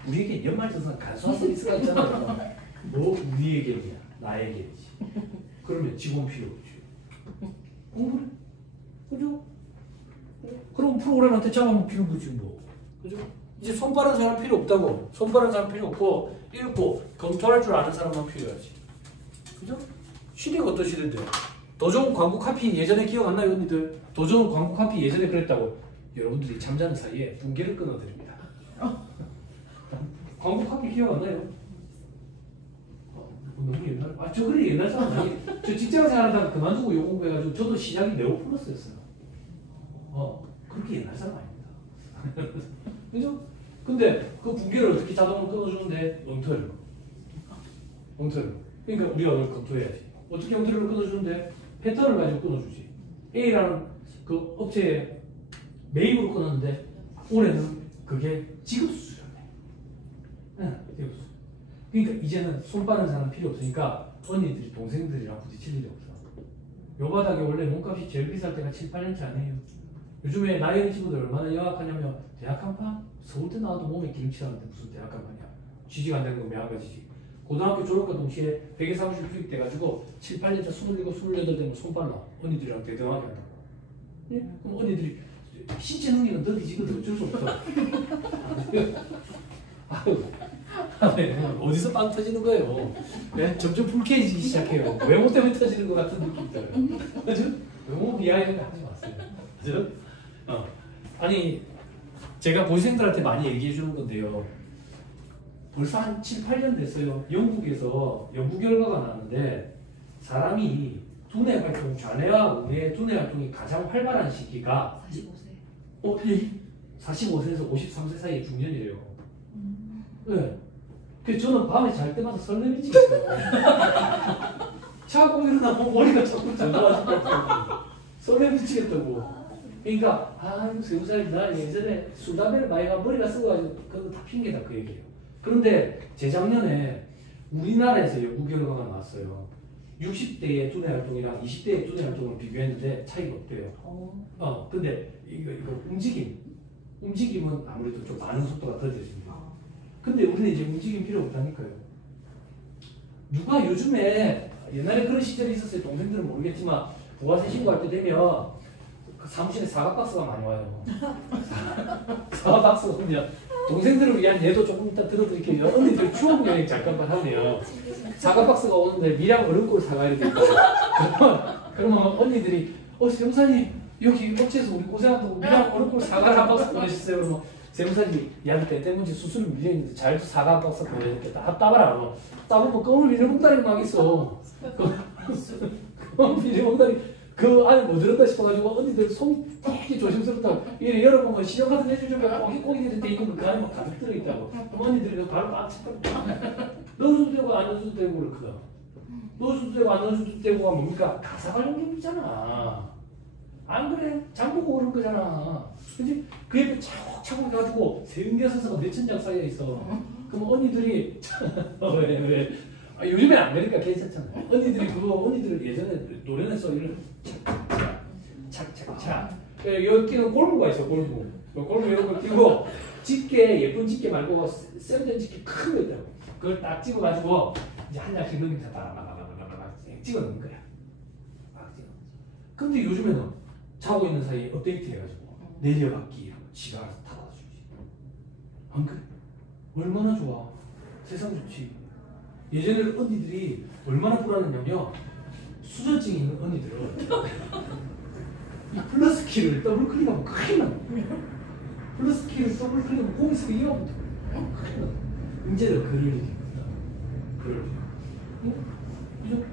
우리에게 연말정산 간소한 서비스가 있잖아요. 뭐 우리에게냐, 나에게지. 그러면 직원 필요 없지. 그래? 그죠? 그럼 프로그램한테 잡아먹히는 거지 뭐. 그죠? 이제 손 빠른 사람 필요 없다고. 손 빠른 사람 필요 없고 읽고 검토할 줄 아는 사람만 필요하지. 그죠? 시대가 어떤 시대인데? 더 좋은 광고 카피 예전에 기억 안 나요, 언니들? 더 좋은 광고 카피 예전에 그랬다고. 여러분들이 잠자는 사이에 붕괴를 끊어드립니다. 광고 카피 기억 안 나요? 너무 옛날. 저 그래 옛날 사람 아니. 저 직장 생활하다가 그만두고 요 공부해가지고 저도 시작이 네오플러스였어요. 그렇게 옛날 사람 아닙니다. 그죠? 근데 그 붕괴를 어떻게 자동으로 끊어주는데 엉터리로. 그러니까 우리가 그걸 검토해야지. 어떻게 엉터리로 끊어주는데 패턴을 가지고 끊어주지. A라는 그 업체에 매입으로 끊었는데 올해는 그게 지급수수료네. 지급수. 그러니까 이제는 손 빠른 사람 필요 없으니까 언니들이 동생들이랑 부딪힐 일이 없어. 요 바닥에 원래 몸값이 제일 비쌀 때가 7, 8년치 아니에요. 요즘에 나이 어린 친구들 얼마나 영악하냐면 대학 한판? 서울대 나와도 몸에 기름칠하는데 무슨 대학 한판이야. 취직 안 되는 건 매한가지지. 고등학교 졸업과 동시에 회계 사무실 투입돼가지고 7, 8년차 27, 28 되면 손 빨라. 언니들이랑 대등하게 한다고. 예? 그럼 언니들이 신체 능력은 더 뒤지거든. 어쩔 수 없어. 어디서 빵 터지는 거예요? 네? 점점 불쾌해지기 시작해요. 외모 때문에 터지는 것 같은 느낌 들어요. 그죠? 외모 비하인드 하지 마세요. 그죠? 아니 제가 고시생들한테 많이 얘기해 주는 건데요. 벌써 한 7, 8년 됐어요. 영국에서 연구 결과가 나왔는데 사람이 두뇌 활동, 좌뇌와 우뇌의 두뇌 활동이 가장 활발한 시기가 45세. 45세에서 53세 사이의 중년이래요. 네. 그래서 저는 밤에 잘 때마다 설레 미치겠어요. 자고 일어나면 머리가 자꾸 잠가가지고 설레 미치겠다고. 그러니까 아이고 3살이 나 예전에 술 담배를 많이 가 머리가 쓰고가지고 그거 다 핑계다 그 얘기예요. 그런데 재작년에 우리나라에서 연구 결과가 나왔어요. 60대의 두뇌 활동이랑 20대의 두뇌 활동을 비교했는데 차이가 없대요. 근데 이거 움직임은 아무래도 좀 많은 속도가 더뎌집니다. 근데 우리는 이제 움직임 필요 없다니까요. 누가 요즘에 옛날에 그런 시절이 있었어요. 동생들은 모르겠지만 부가세 신고할 때 되면 그 사무실에 사과박스가 많이 와요. 사과박스 오면 동생들을 위한 예도 조금 이따 들어드릴게요. 언니들 추억 여행 잠깐만 하네요. 사과 박스가 오는데 미량 얼음골 사과를 드릴까 그러면 언니들이 세무사님 여기 업체에서 우리 고생한다고 미량 얼음골 사과를 한 박스 보내주세요. 그러면 세무사님이 야 때문에 수수료 밀려있는데 잘도 사과 한 박스 보내줬겠다. 따봐라. 따보면 껌을 밀려먹다리 막 있어. 껌을 밀려먹다리 그 안에 뭐 들었다 싶어가지고 언니들 손이 되게 조심스럽다. 이래 열어보면 신용카드 내주려면 꼬기들이 돼 있는 거 그 안에 막 가득 들어있다고. 그럼 언니들이 그 바로 막 넣어줘도 되고 안 넣어줘도 되고 그렇거든. 넣어줘도 되고 안 넣어줘도 되고가 뭡니까? 가사 관련 기업이잖아. 안 그래? 장보고 오는 거잖아. 그지? 그 옆에 차곡차곡 해가지고 세운계서서가 몇천 장 쌓여 있어. 그럼 언니들이 왜? 요즘에 안 그러니까 괜찮잖아. 언니들이 언니들 예전에 노래에서 이런 착착착 여기는 골무가 있어. 골무 이런 걸 끼고 집게 예쁜 집게 말고 쌤된 집게 큰 거 있다고. 그걸 딱 찍어가지고 이제 한 장씩 넣으면서 막 찍어 넣는 거야. 막 찍어. 근데 요즘에는 자고 있는 사이에 업데이트 해가지고 내려받기 지가 알아서 타다 주지. 안 그래? 얼마나 좋아. 세상 좋지. 예전에는 언니들이 얼마나 불안했냐면 수저증 있는 언니들은 이 플러스 키를 더블 클릭하면 큰일 나. 플러스 키를 더블 클릭하면 거기서 이어부터 큰일 나. 이제는 글을 읽습니다. 글을. 그죠?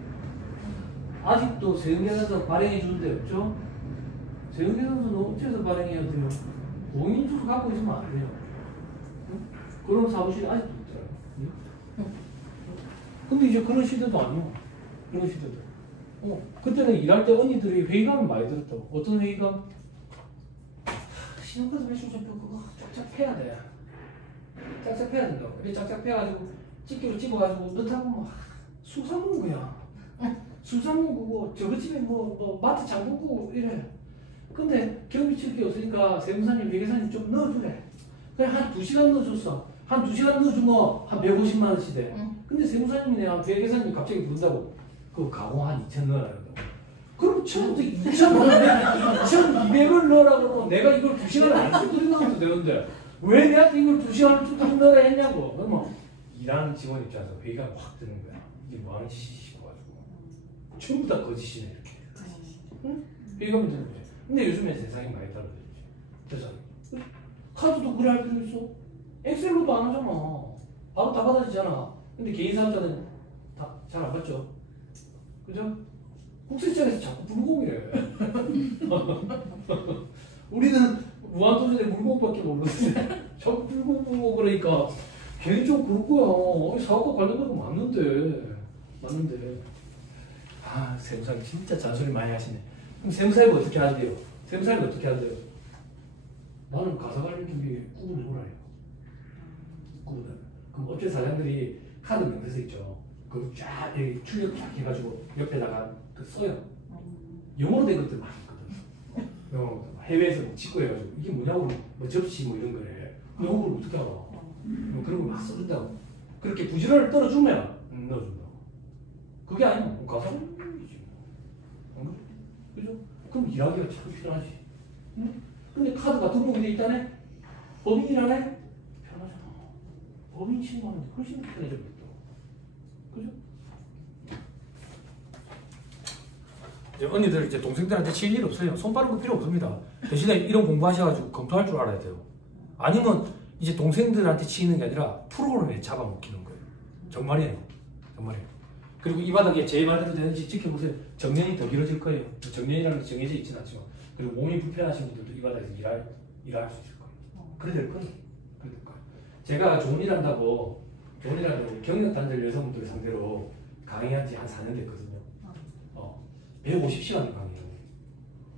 아직도 세운계산서 발행해 주는 데 없죠? 세운계산서는 업체에서 발행해야 돼요. 공인인증서 갖고 있으면 안 돼요. 그런 사무실이 아직도 있더라고요. 근데 이제 그런 시대도 아니야. 그런 시대도. 그때는 일할 때 언니들이 회의감을 많이 들었다고. 어떤 회의감? 신용카드 매출점표 그거 쫙쫙 패야 돼. 쫙쫙 패야 된다고. 이렇게 쫙쫙 패가지고 집게로 집어가지고 넣다고 막 술 사먹는 거야. 술 사먹는 거고 저거 집에 뭐 마트 장 보고 이래. 근데 경비 칠 게 없으니까 세무사님, 회계사님 좀 넣어주래. 그래 한 2시간 넣어줬어. 한 2시간 넣어주면 한 150만 원씩 돼. 근데 세무사님이 내가 회계사님이 갑자기 부른다고. 그 가공 한 2천 넣어라. 그럼 처음부터 2,200을 넣으라고 그러면 내가 이걸 2시간을 안 쓰고 넣어도 되는데 왜 내한테 이걸 2시간을 쭉 넣어라 했냐고. 그러면 일하는 직원 입장에서 회의가 확 드는 거야. 이게 뭐 하는 짓이 싶어가지고. 전부 다 거짓이네 이렇게. 응? 회의감이 드는 거지. 근데 요즘에 세상이 많이 달라졌지. 세상이. 카드도 그래 할 필요 있어? 엑셀로도 안 하잖아. 바로 다 받아지잖아. 근데 개인 사업자는 다 잘 안 받죠. 그죠? 국세청에서 자꾸 불공이래. 우리는 무한도전에 물공밖에 모르는데 자꾸 불공 그러니까 괜히 좀 그럴 거야. 사업과 관련된 거 맞는데. 아, 세무사님 진짜 잔소리 많이 하시네. 그럼 세무사님 어떻게 하는데요? 세무사님 어떻게 하는데요? 나는 가사관련 준비 구분을 해보라요. 구분을. 그럼 업체 사장들이 카드 명세서 있죠. 그거 쫙 출력 쫙 해가지고 옆에다가 그 써요. 영어로 된 것들 많이 있거든. 해외에서 뭐 직구 해가지고 이게 뭐냐고 뭐 접시 뭐 이런 거래. 영어를 어떻게 알아? 뭐 그런 거 막 써준다고. 그렇게 부지런을 떨어주면 넣어준다고. 그게 아니면 가사관련이지. 그죠? 그럼 이야기가 참 필요하지. 응? 근데 카드가 등록이 돼 있다네? 법인이라네? 편하잖아. 법인 친구하는데 훨씬 편해졌겠다. 그죠? 이제 언니들 이제 동생들한테 칠 일 없어요. 손 빠른 거 필요 없습니다. 대신에 이런 공부하셔가지고 검토할 줄 알아야 돼요. 아니면 이제 동생들한테 치는 게 아니라 프로그램에 잡아먹히는 거예요. 정말이에요. 그리고 이 바닥에 제 말대로 되는지 지켜보세요. 정년이 더 길어질 거예요. 정년이라는 게 정해져 있지는 않지만. 그리고 몸이 불편하신 분들도 이 바닥에서 일할 수 있을 거예요. 그래 될 거예요. 제가 좋은 일 한다고 경력 단절 여성분들 상대로 강의한 지 한 4년 됐거든요. 150시간 강의해요.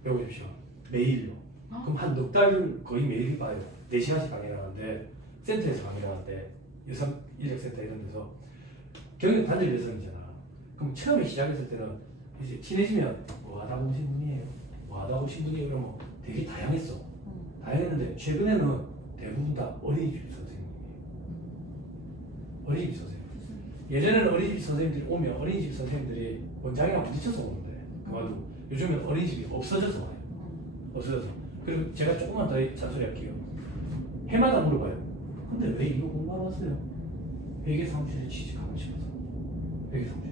150시간. 매일로. 그럼 한 넉 달 거의 매일 봐요. 4시간씩 강의를 하는데, 센터에서 강의를 하는데, 여성 인력센터 이런 데서 경력 단절 여성이잖아. 그럼 처음에 시작했을 때는 이제 친해지면 뭐 하다 오신 분이에요. 그러면 되게 다양했어. 다양했는데, 최근에는 대부분 다 어린이집 선생님이에요. 어린이집 선생님. 예전에는 어린이집 선생님들이 오면 어린이집 선생님들이 원장이랑 부딪혀서 오는데, 그만두고 요즘은 어린이집이 없어져서 와요. 없어져서. 그리고 제가 조금만 더 잔소리 할게요. 해마다 물어봐요. 근데 왜 이거 공부하러 왔어요? 회계사무실에 취직하고 싶어서. 회계사무실.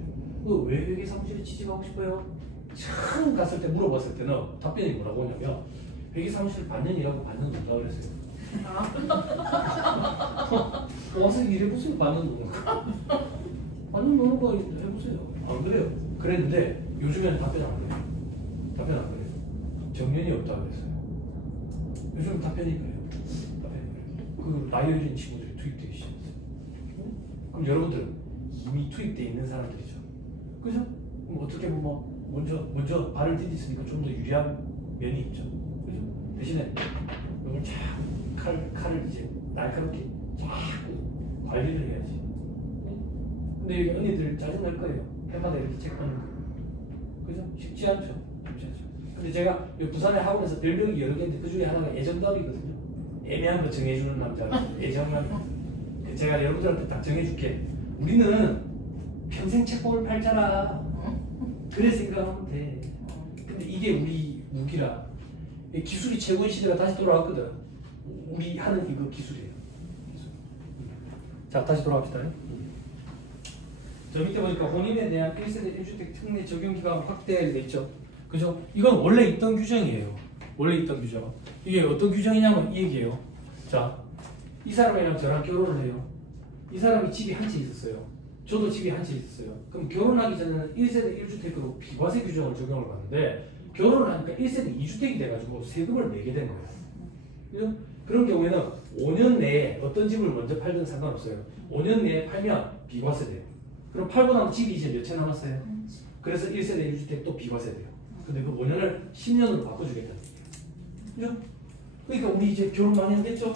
왜 회계사무실에 취직하고 싶어요? 처음 갔을 때 물어봤을 때는 답변이 뭐라고 하냐면 회계사무실 반년이라고 반년 논다 그랬어요. 와서 일해보세요. 반년 노는 거. 반년 노는 거 해보세요. 안 그래요? 그랬는데 요즘에는 답변 안 그래요. 답변 안 그래요. 정년이 없다고 그랬어요. 요즘 답변이 그래요. 답변이 그래요. 그 나이 어린 친구들이 투입되기 시작했어요. 그럼 여러분들은 이미 투입되어 있는 사람들이죠. 그죠? 그럼 어떻게 보면 먼저 발을 디디으니까 좀 더 유리한 면이 있죠. 그죠? 대신에 이걸 칼을 이제 날카롭게 자꾸 관리를 해야지. 근데 여기 언니들 짜증날 거예요. 해마다 이렇게 체크하는 거. 그죠? 쉽지 않죠? 쉽지 않죠. 근데 제가 부산의 학원에서 별명이 여러 개인데 그 중에 하나가 애정답이거든요. 애매한 거 정해주는 남자. 애정답이. 제가 여러분들한테 딱 정해줄게. 우리는 평생 책봉을 팔잖아. 그래 생각하면 돼. 근데 이게 우리 무기라. 기술이 최고의 시대가 다시 돌아왔거든. 우리 하는 이거 기술이에요. 자, 다시 돌아갑시다. 저 밑에 보니까 혼인에 대한 1세대 1주택 특례 적용기간 확대가 돼 있죠. 그죠? 이건 원래 있던 규정이에요. 원래 있던 규정. 이게 어떤 규정이냐면 이 얘기예요. 자, 이 사람이랑 저랑 결혼을 해요. 이 사람이 집이 한 채 있었어요. 저도 집이 한 채 있었어요. 그럼 결혼하기 전에는 1세대 1주택으로 비과세 규정을 적용을 받는데 결혼을 하니까 1세대 2주택이 돼가지고 세금을 내게 된 거예요. 그죠? 그런 경우에는 5년 내에 어떤 집을 먼저 팔든 상관없어요. 5년 내에 팔면 비과세 돼요. 그럼 팔고 나면 집이 이제 몇 채 남았어요? 그래서 1세대 1주택 또 비과세 돼요. 근데 그 5년을 10년으로 바꿔주겠다는 얘기예요. 그죠? 그러니까 우리 이제 결혼 많이 하겠죠?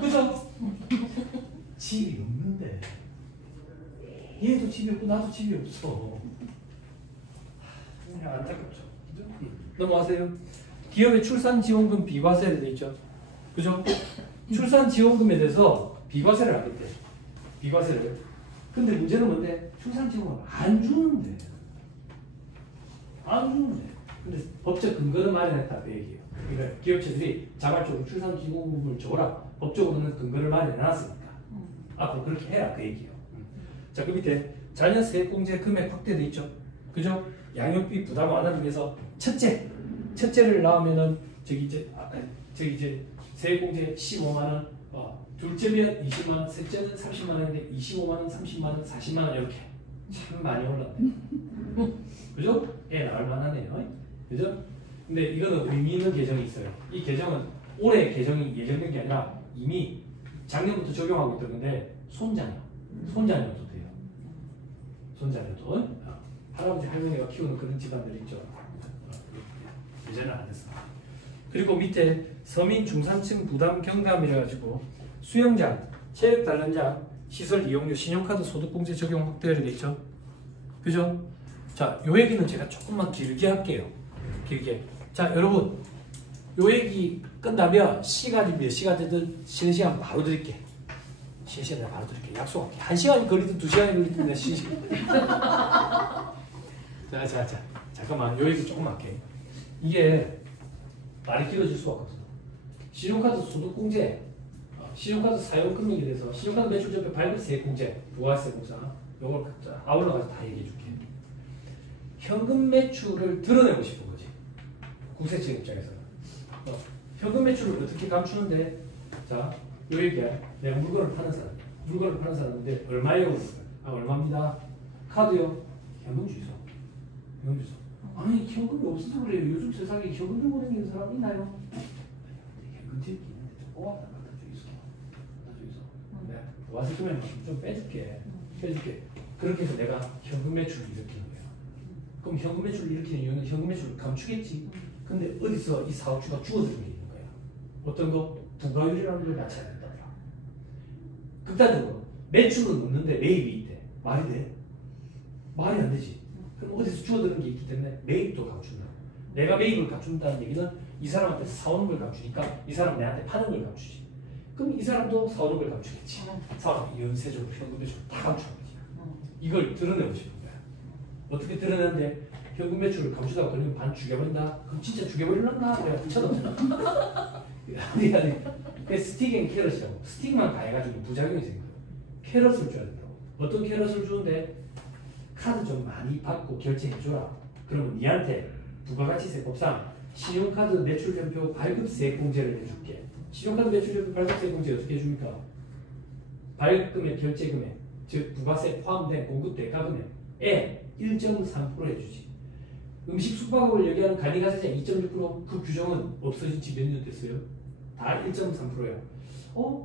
그죠? 집이 없는데 얘도 집이 없고 나도 집이 없어. 안타깝죠. 그죠? 넘어가세요. 기업의 출산지원금 비과세를 돼 있죠. 그죠? 출산지원금에 대해서 비과세를 하겠대. 비과세를. 근데 문제는 뭔데? 출산지원금을 안 주는데. 안 주는데. 근데 법적 근거를 마련했다 그 얘기예요. 그러니까 기업체들이 자발적으로 출산지원금을 줘라. 법적으로는 근거를 마련해놨으니까. 앞으로 그렇게 해라 그 얘기예요. 자, 그 밑에 자녀 세액공제 금액 확대돼 있죠. 그죠? 양육비 부담 완화를 위해서 첫째를 낳으면은 저기 이제 세액공제 15만 원, 둘째면 20만 원, 셋째는 30만 원인데 25만 원, 30만 원, 40만 원 이렇게 참 많이 올랐네. 그죠? 예, 나올 만하네요. 그죠? 근데 이거는 의미 있는 개정이 있어요. 이 개정은 올해 개정이 예정된 게 아니라 이미 작년부터 적용하고 있던 건데 손자녀도 돼요. 손자녀도 할아버지 할머니가 키우는 그런 집안들 있죠. 예전은 안 됐어. 그리고 밑에 서민 중산층 부담 경감이라 가지고 수영장, 체육 단련장, 시설 이용료, 신용카드 소득공제 적용 확대를 돼 있죠. 그죠? 자, 요 얘기는 제가 조금만 길게 할게요. 길게. 자, 여러분, 요 얘기 끝나면 시간이 몇 시간 되든 쉬는 시간 바로 드릴게. 쉬는 시간 내가 바로 드릴게. 약속할게. 1시간이 걸리든 2시간이 걸리든 내가 쉬는 시간. 자, 잠깐만. 요 얘기 조금 할게. 이게 말이 길어질 수가 없어. 신용카드 소득공제, 신용카드 사용 금액에 대해서 신용카드 매출 전에 발급 세액공제, 부가세 공사, 요걸 아울러 가지고 다 얘기해 줄게. 현금 매출을 드러내고 싶은 거지. 국세청 입장에서는. 현금 매출을 어떻게 감추는데? 자, 요 얘기야. 내가 물건을 파는 사람인데 얼마예요? 얼마입니다. 카드요? 현금 주소. 현금 주소. 아니, 현금이 없어서 그래요. 요즘 세상에 현금 들고 다니는 사람 있나요? 현금 들기 있는데 좀 뽑았다 갖다 주이소. 내가 와서 그러면 좀 빼줄게. 그렇게 해서 내가 현금 매출을 일으키는 거야. 그럼 현금 매출을 일으키는 이유는 현금 매출을 감추겠지. 근데 어디서 이 사업주가 주어드는 게 있는 거야. 어떤 거? 부가율이라는 걸 맞춰야 된다. 극단적으로 매출은 없는데 매입이 있대. 말이 돼? 말이 안 되지. 그럼 어디서 주어드는 게 있기 때문에 매입도 감춘다. 내가 매입을 감춘다는 얘기는 이 사람한테 사오는 걸 감추니까 이 사람 내한테 파는 걸 감추지. 그럼 이 사람도 사오는 걸 감추겠지. 사람이 연쇄적으로 현금 매출을 다 감추는 거지. 이걸 드러내고 싶은 거야. 어떻게 드러내는데 현금 매출을 감추다가 걸리면 반 죽여버린다? 그럼 진짜 죽여버리려나? 그래, 붙여놓잖아. 아니. 그 스틱 앤 캐럿이라고. 스틱만 가해가지고 부작용이 생겨요. 캐럿을 줘야 된다고. 어떤 캐럿을 주는데 카드 좀 많이 받고 결제해줘라. 그러면 니한테 부가가치세법상 신용카드 매출전표 발급세액공제를 해줄게. 신용카드 매출전표 발급세액공제 어떻게 해줍니까? 발급금액 결제금액, 즉 부가세 포함된 공급 대가금액에 1.3% 해주지. 음식 숙박업을 얘기하는 관리가세제 2.6% 그 규정은 없어진 지 몇 년 됐어요? 다 1.3%야.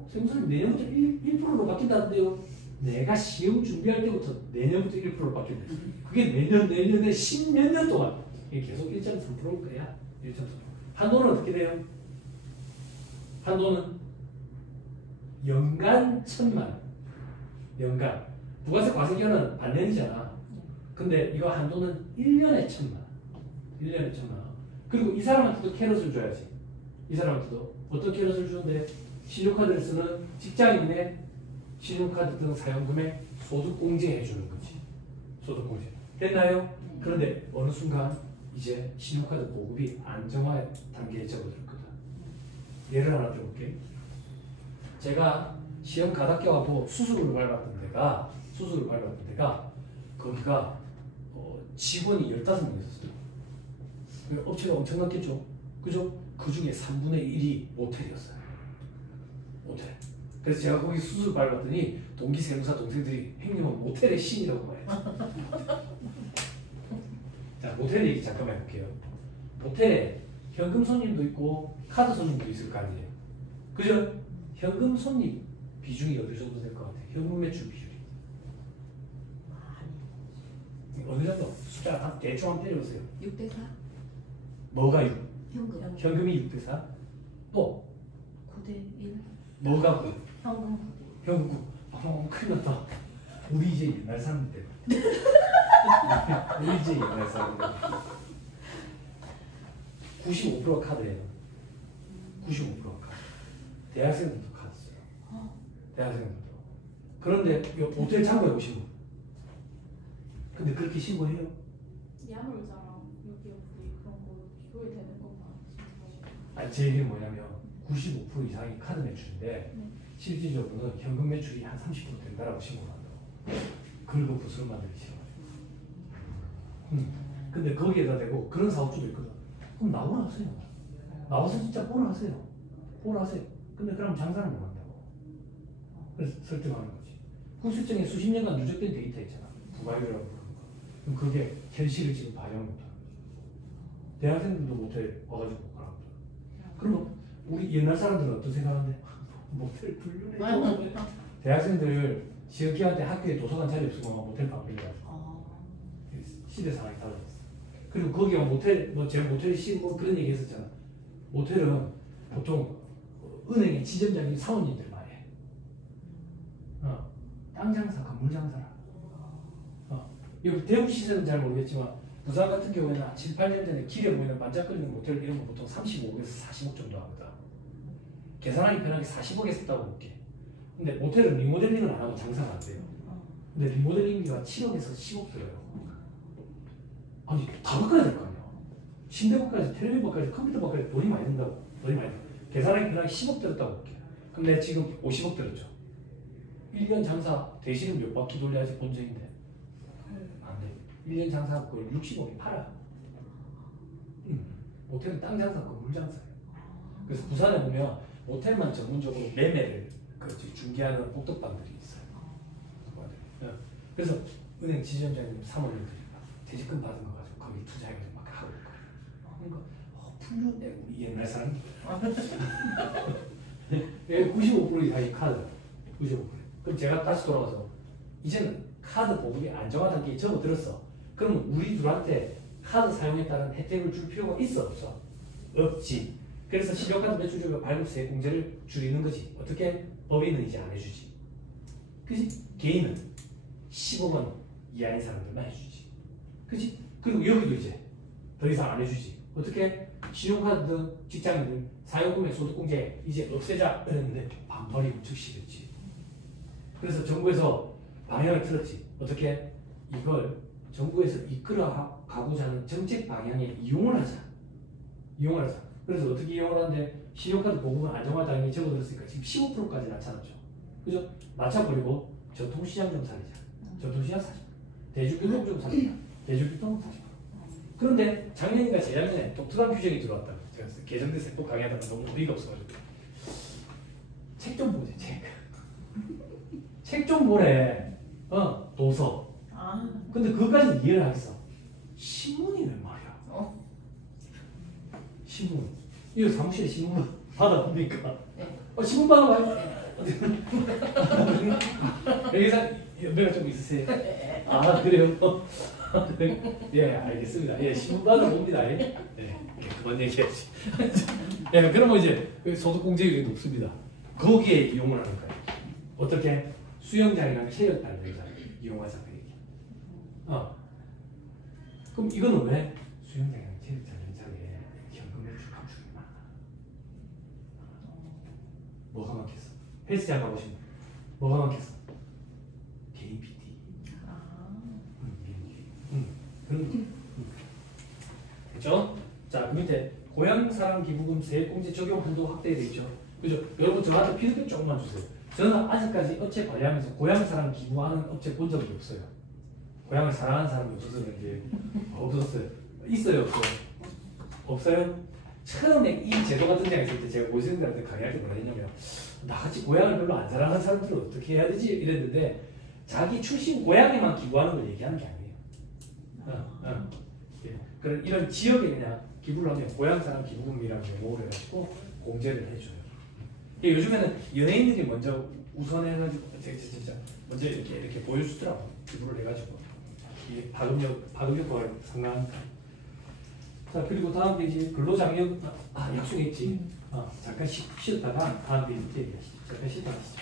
세무서님 내년부터 1%로 바뀐다는데요? 내가 시험 준비할 때부터 내년부터 1%로 바뀐다. 그게 내년에 10몇 년 동안 이게 계속 1.3%일 거야. 1.3%. 한도는 어떻게 돼요? 한도는 연간 1,000만. 연간. 부가세 과세기한은 반년이잖아. 근데 이거 한도는 1년에 1,000만. 1년에 1,000만. 그리고 이 사람한테도 캐럿을 줘야지. 이 사람한테도 어떤 캐럿을 주는데 신용카드를 쓰는 직장인의 신용카드 등 사용금액 소득공제 해주는 거지. 소득공제. 됐나요? 그런데 어느 순간 이제 신용카드 보급이 안정화 단계에 접어들었거든. 예를 하나 들어볼게. 제가 시험 가닥겨하고 수수료를 밟았던 데가 거기가 직원이 15명 있었어요. 업체가 엄청났겠죠. 그죠? 그 중에 3분의 1이 모텔이었어요. 모텔. 그래서 제가 거기 수술 밟았더니 동기 세무사 동생들이 형님은 모텔의 신이라고 말해요. 자, 모텔 얘기 잠깐만 해볼게요. 모텔에 현금 손님도 있고 카드 손님도 있을 거 아니에요. 그죠? 현금 손님 비중이 어느 정도 될 것 같아요? 현금 매출 비율이 어느 정도? 숫자 한 대충 한번 때려보세요. 6대 4? 뭐가 6? 현금. 현금이 6대 4? 또 9대 1? 뭐가 9? 현금. 현금 9. 큰일 났다. 우리 이제 옛날 사람인데. 우리 이제 옛날 사람인데. 95%가 카드예요. 95%가 카드. 대학생들도 카드 써요. 대학생들도. 그런데 모텔 참고해 보시고. 근데 그렇게 신고해요? 야놀자랑 여기 그런 거 비교해 되는 것만 아니, 제 얘기는 뭐냐면 95% 이상이 카드 매출인데 실질적으로는 현금 매출이 한 30% 된다라고 신고를 한다고. 긁어 부스럼 만들기 싫어가지고. 근데 거기에다 대고 그런 사업주도 있거든. 그럼 나오라 하세요. 나와서 진짜 보라 하세요. 보라 하세요. 근데 그럼 장사를 못 한다고. 그래서 설득하는 거지. 국세청에 수십 년간 누적된 데이터 있잖아. 부가율이라고 부르는 거. 그럼 그게 현실을 지금 반영을 못하는 거죠. 대학생들도 모텔 와가지고 가라고. 그러면 우리 옛날 사람들은 어떤 생각하는데 모텔 불륜해. 대학생들 시험 기간 때 학교에 도서관 자리 없으면 모텔 방 빌려가지고. 시대 상황이 달라졌어. 그리고 거기가 모텔, 제가 모텔이 싫고 그런 얘기 했었잖아. 모텔은 보통 은행의 지점장님, 사원님들 많이 해. 땅 장사, 건물 장사라. 여기 대구 시세는 잘 모르겠지만 부산 같은 경우에는 한 7, 8년 전에 길에 보이는 반짝거리는 모텔 이런 거 보통 35억에서 40억 정도 하거든. 계산하기 편하게 40억에 썼다고 볼게. 근데 모텔은 리모델링을 안 하고 장사가 안 돼요. 근데 리모델링비가 7억에서 10억 들어요. 아니 다 바꿔야 될 거 아니야. 침대값까지, 텔레비전까지, 컴퓨터값까지 돈이 많이 든다고. 돈이 많이 든다. 계산하기 편하게 10억 들었다고 볼게. 그럼 내가 지금 50억 들었죠. 1년 장사 대신은 몇 바퀴 돌려야지 본전인데. 안 돼. 1년 장사 그걸 60억에 팔아. 모텔은 땅 장사, 건물 장사예요. 그래서 부산에 보면 모텔만 전문적으로 매매를 중개하는 복덕방들이 있어요. 그래서 은행 지점장님, 사모님들이 퇴직금 받은 거 가지고 거기 투자해가지고 막 하고 있거든요. 그러니까 불륜해 우리 옛날 사람. 95% 이상이 카드. 95%. 그럼 제가 다시 돌아와서 이제는 카드 보급이 안정화 단계에 접어들었어. 그러면 우리 둘한테 카드 사용에 따른 혜택을 줄 필요가 있어 없어? 없지. 그래서 신용카드 매출조별 발급세 공제를 줄이는 거지. 어떻게? 법인은 이제 안 해주지. 그지? 개인은 10억 원 이하인 사람들만 해주지. 그지? 그리고 여기도 이제 더 이상 안 해주지. 어떻게? 신용카드 등 직장인들 사용금액 소득공제 이제 없애자 이랬는데 반발이 무척 심했지. 그래서 정부에서 방향을 틀었지. 어떻게? 이걸 정부에서 이끌어 가고자 하는 정책 방향에 이용을 하자. 이용을 하자. 그래서 어떻게 이용을 하는데 신용카드 보험은 안정화당연히 적어들었으니까 지금 15%까지 낮춰놨죠. 그죠? 낮춰버리고 전통시장 좀 살리자. 전통시장 40%. 대중교통 좀 살리자. 대중교통 40%. 그런데 작년인가 재작년에 독특한 규정이 들어왔다. 제가 개정돼서 또 강의하다가 너무 어이가 없어가지고 책 좀 보지 책. 책 좀 보래. 도서. 근데 그것까지는 이해를 하겠어. 신문이 웬 말이야? 신문. 이거 사무실에 신문 받아봅니까? 신문 받아봐요. 여기서 연배가 좀 있으세요? 아 그래요? 예 알겠습니다. 예 신문 받아봅니다. 예. 그만 얘기하지. 예 그러면 이제 소득공제율이 높습니다. 거기에 이용을 하는 거예요. 어떻게? 수영장이랑 체육단련장 이용하자 그 얘기. 그럼 이거는 왜 수영장이랑 체육단련장에 현금을 감축이 많아? 뭐가 많겠어? 헬스장 가보시면 뭐가 많겠어? 개인 PT. 그런 거. 그렇죠? 자, 그 밑에 고향사랑기부금 세액공제 적용 한도 확대되어 있죠. 그죠? 여러분 저한테 피드백 조금만 주세요. 저는 아직까지 업체 관리하면서 고향사랑 기부하는 업체 본 적이 없어요. 고향을 사랑하는 사람이 없어서 그런지 없었어요. 있어요, 없어요? 없어요? 처음에 이 제도가 등장했을 때 제가 고생들한테 강의할 때 뭐라 했냐면 나같이 고향을 별로 안 사랑하는 사람들은 어떻게 해야 되지? 이랬는데 자기 출신 고향에만 기부하는 걸 얘기하는 게 아니에요. 예. 그런 이런 지역에 그냥 기부를 하면 고향사랑 기부금이라는 명목을 해가지고 공제를 해줘요. 요즘에는 연예인들이 먼저 우선해가지고 먼저 이렇게 보여주더라고. 기부를 해가지고 이 파급력과 상당합니다. 자 그리고 다음 페이지 근로장려 약속했지. 잠깐 쉬었다가 다음 페이지 얘기하시죠. 잠깐 쉬었다 하시죠.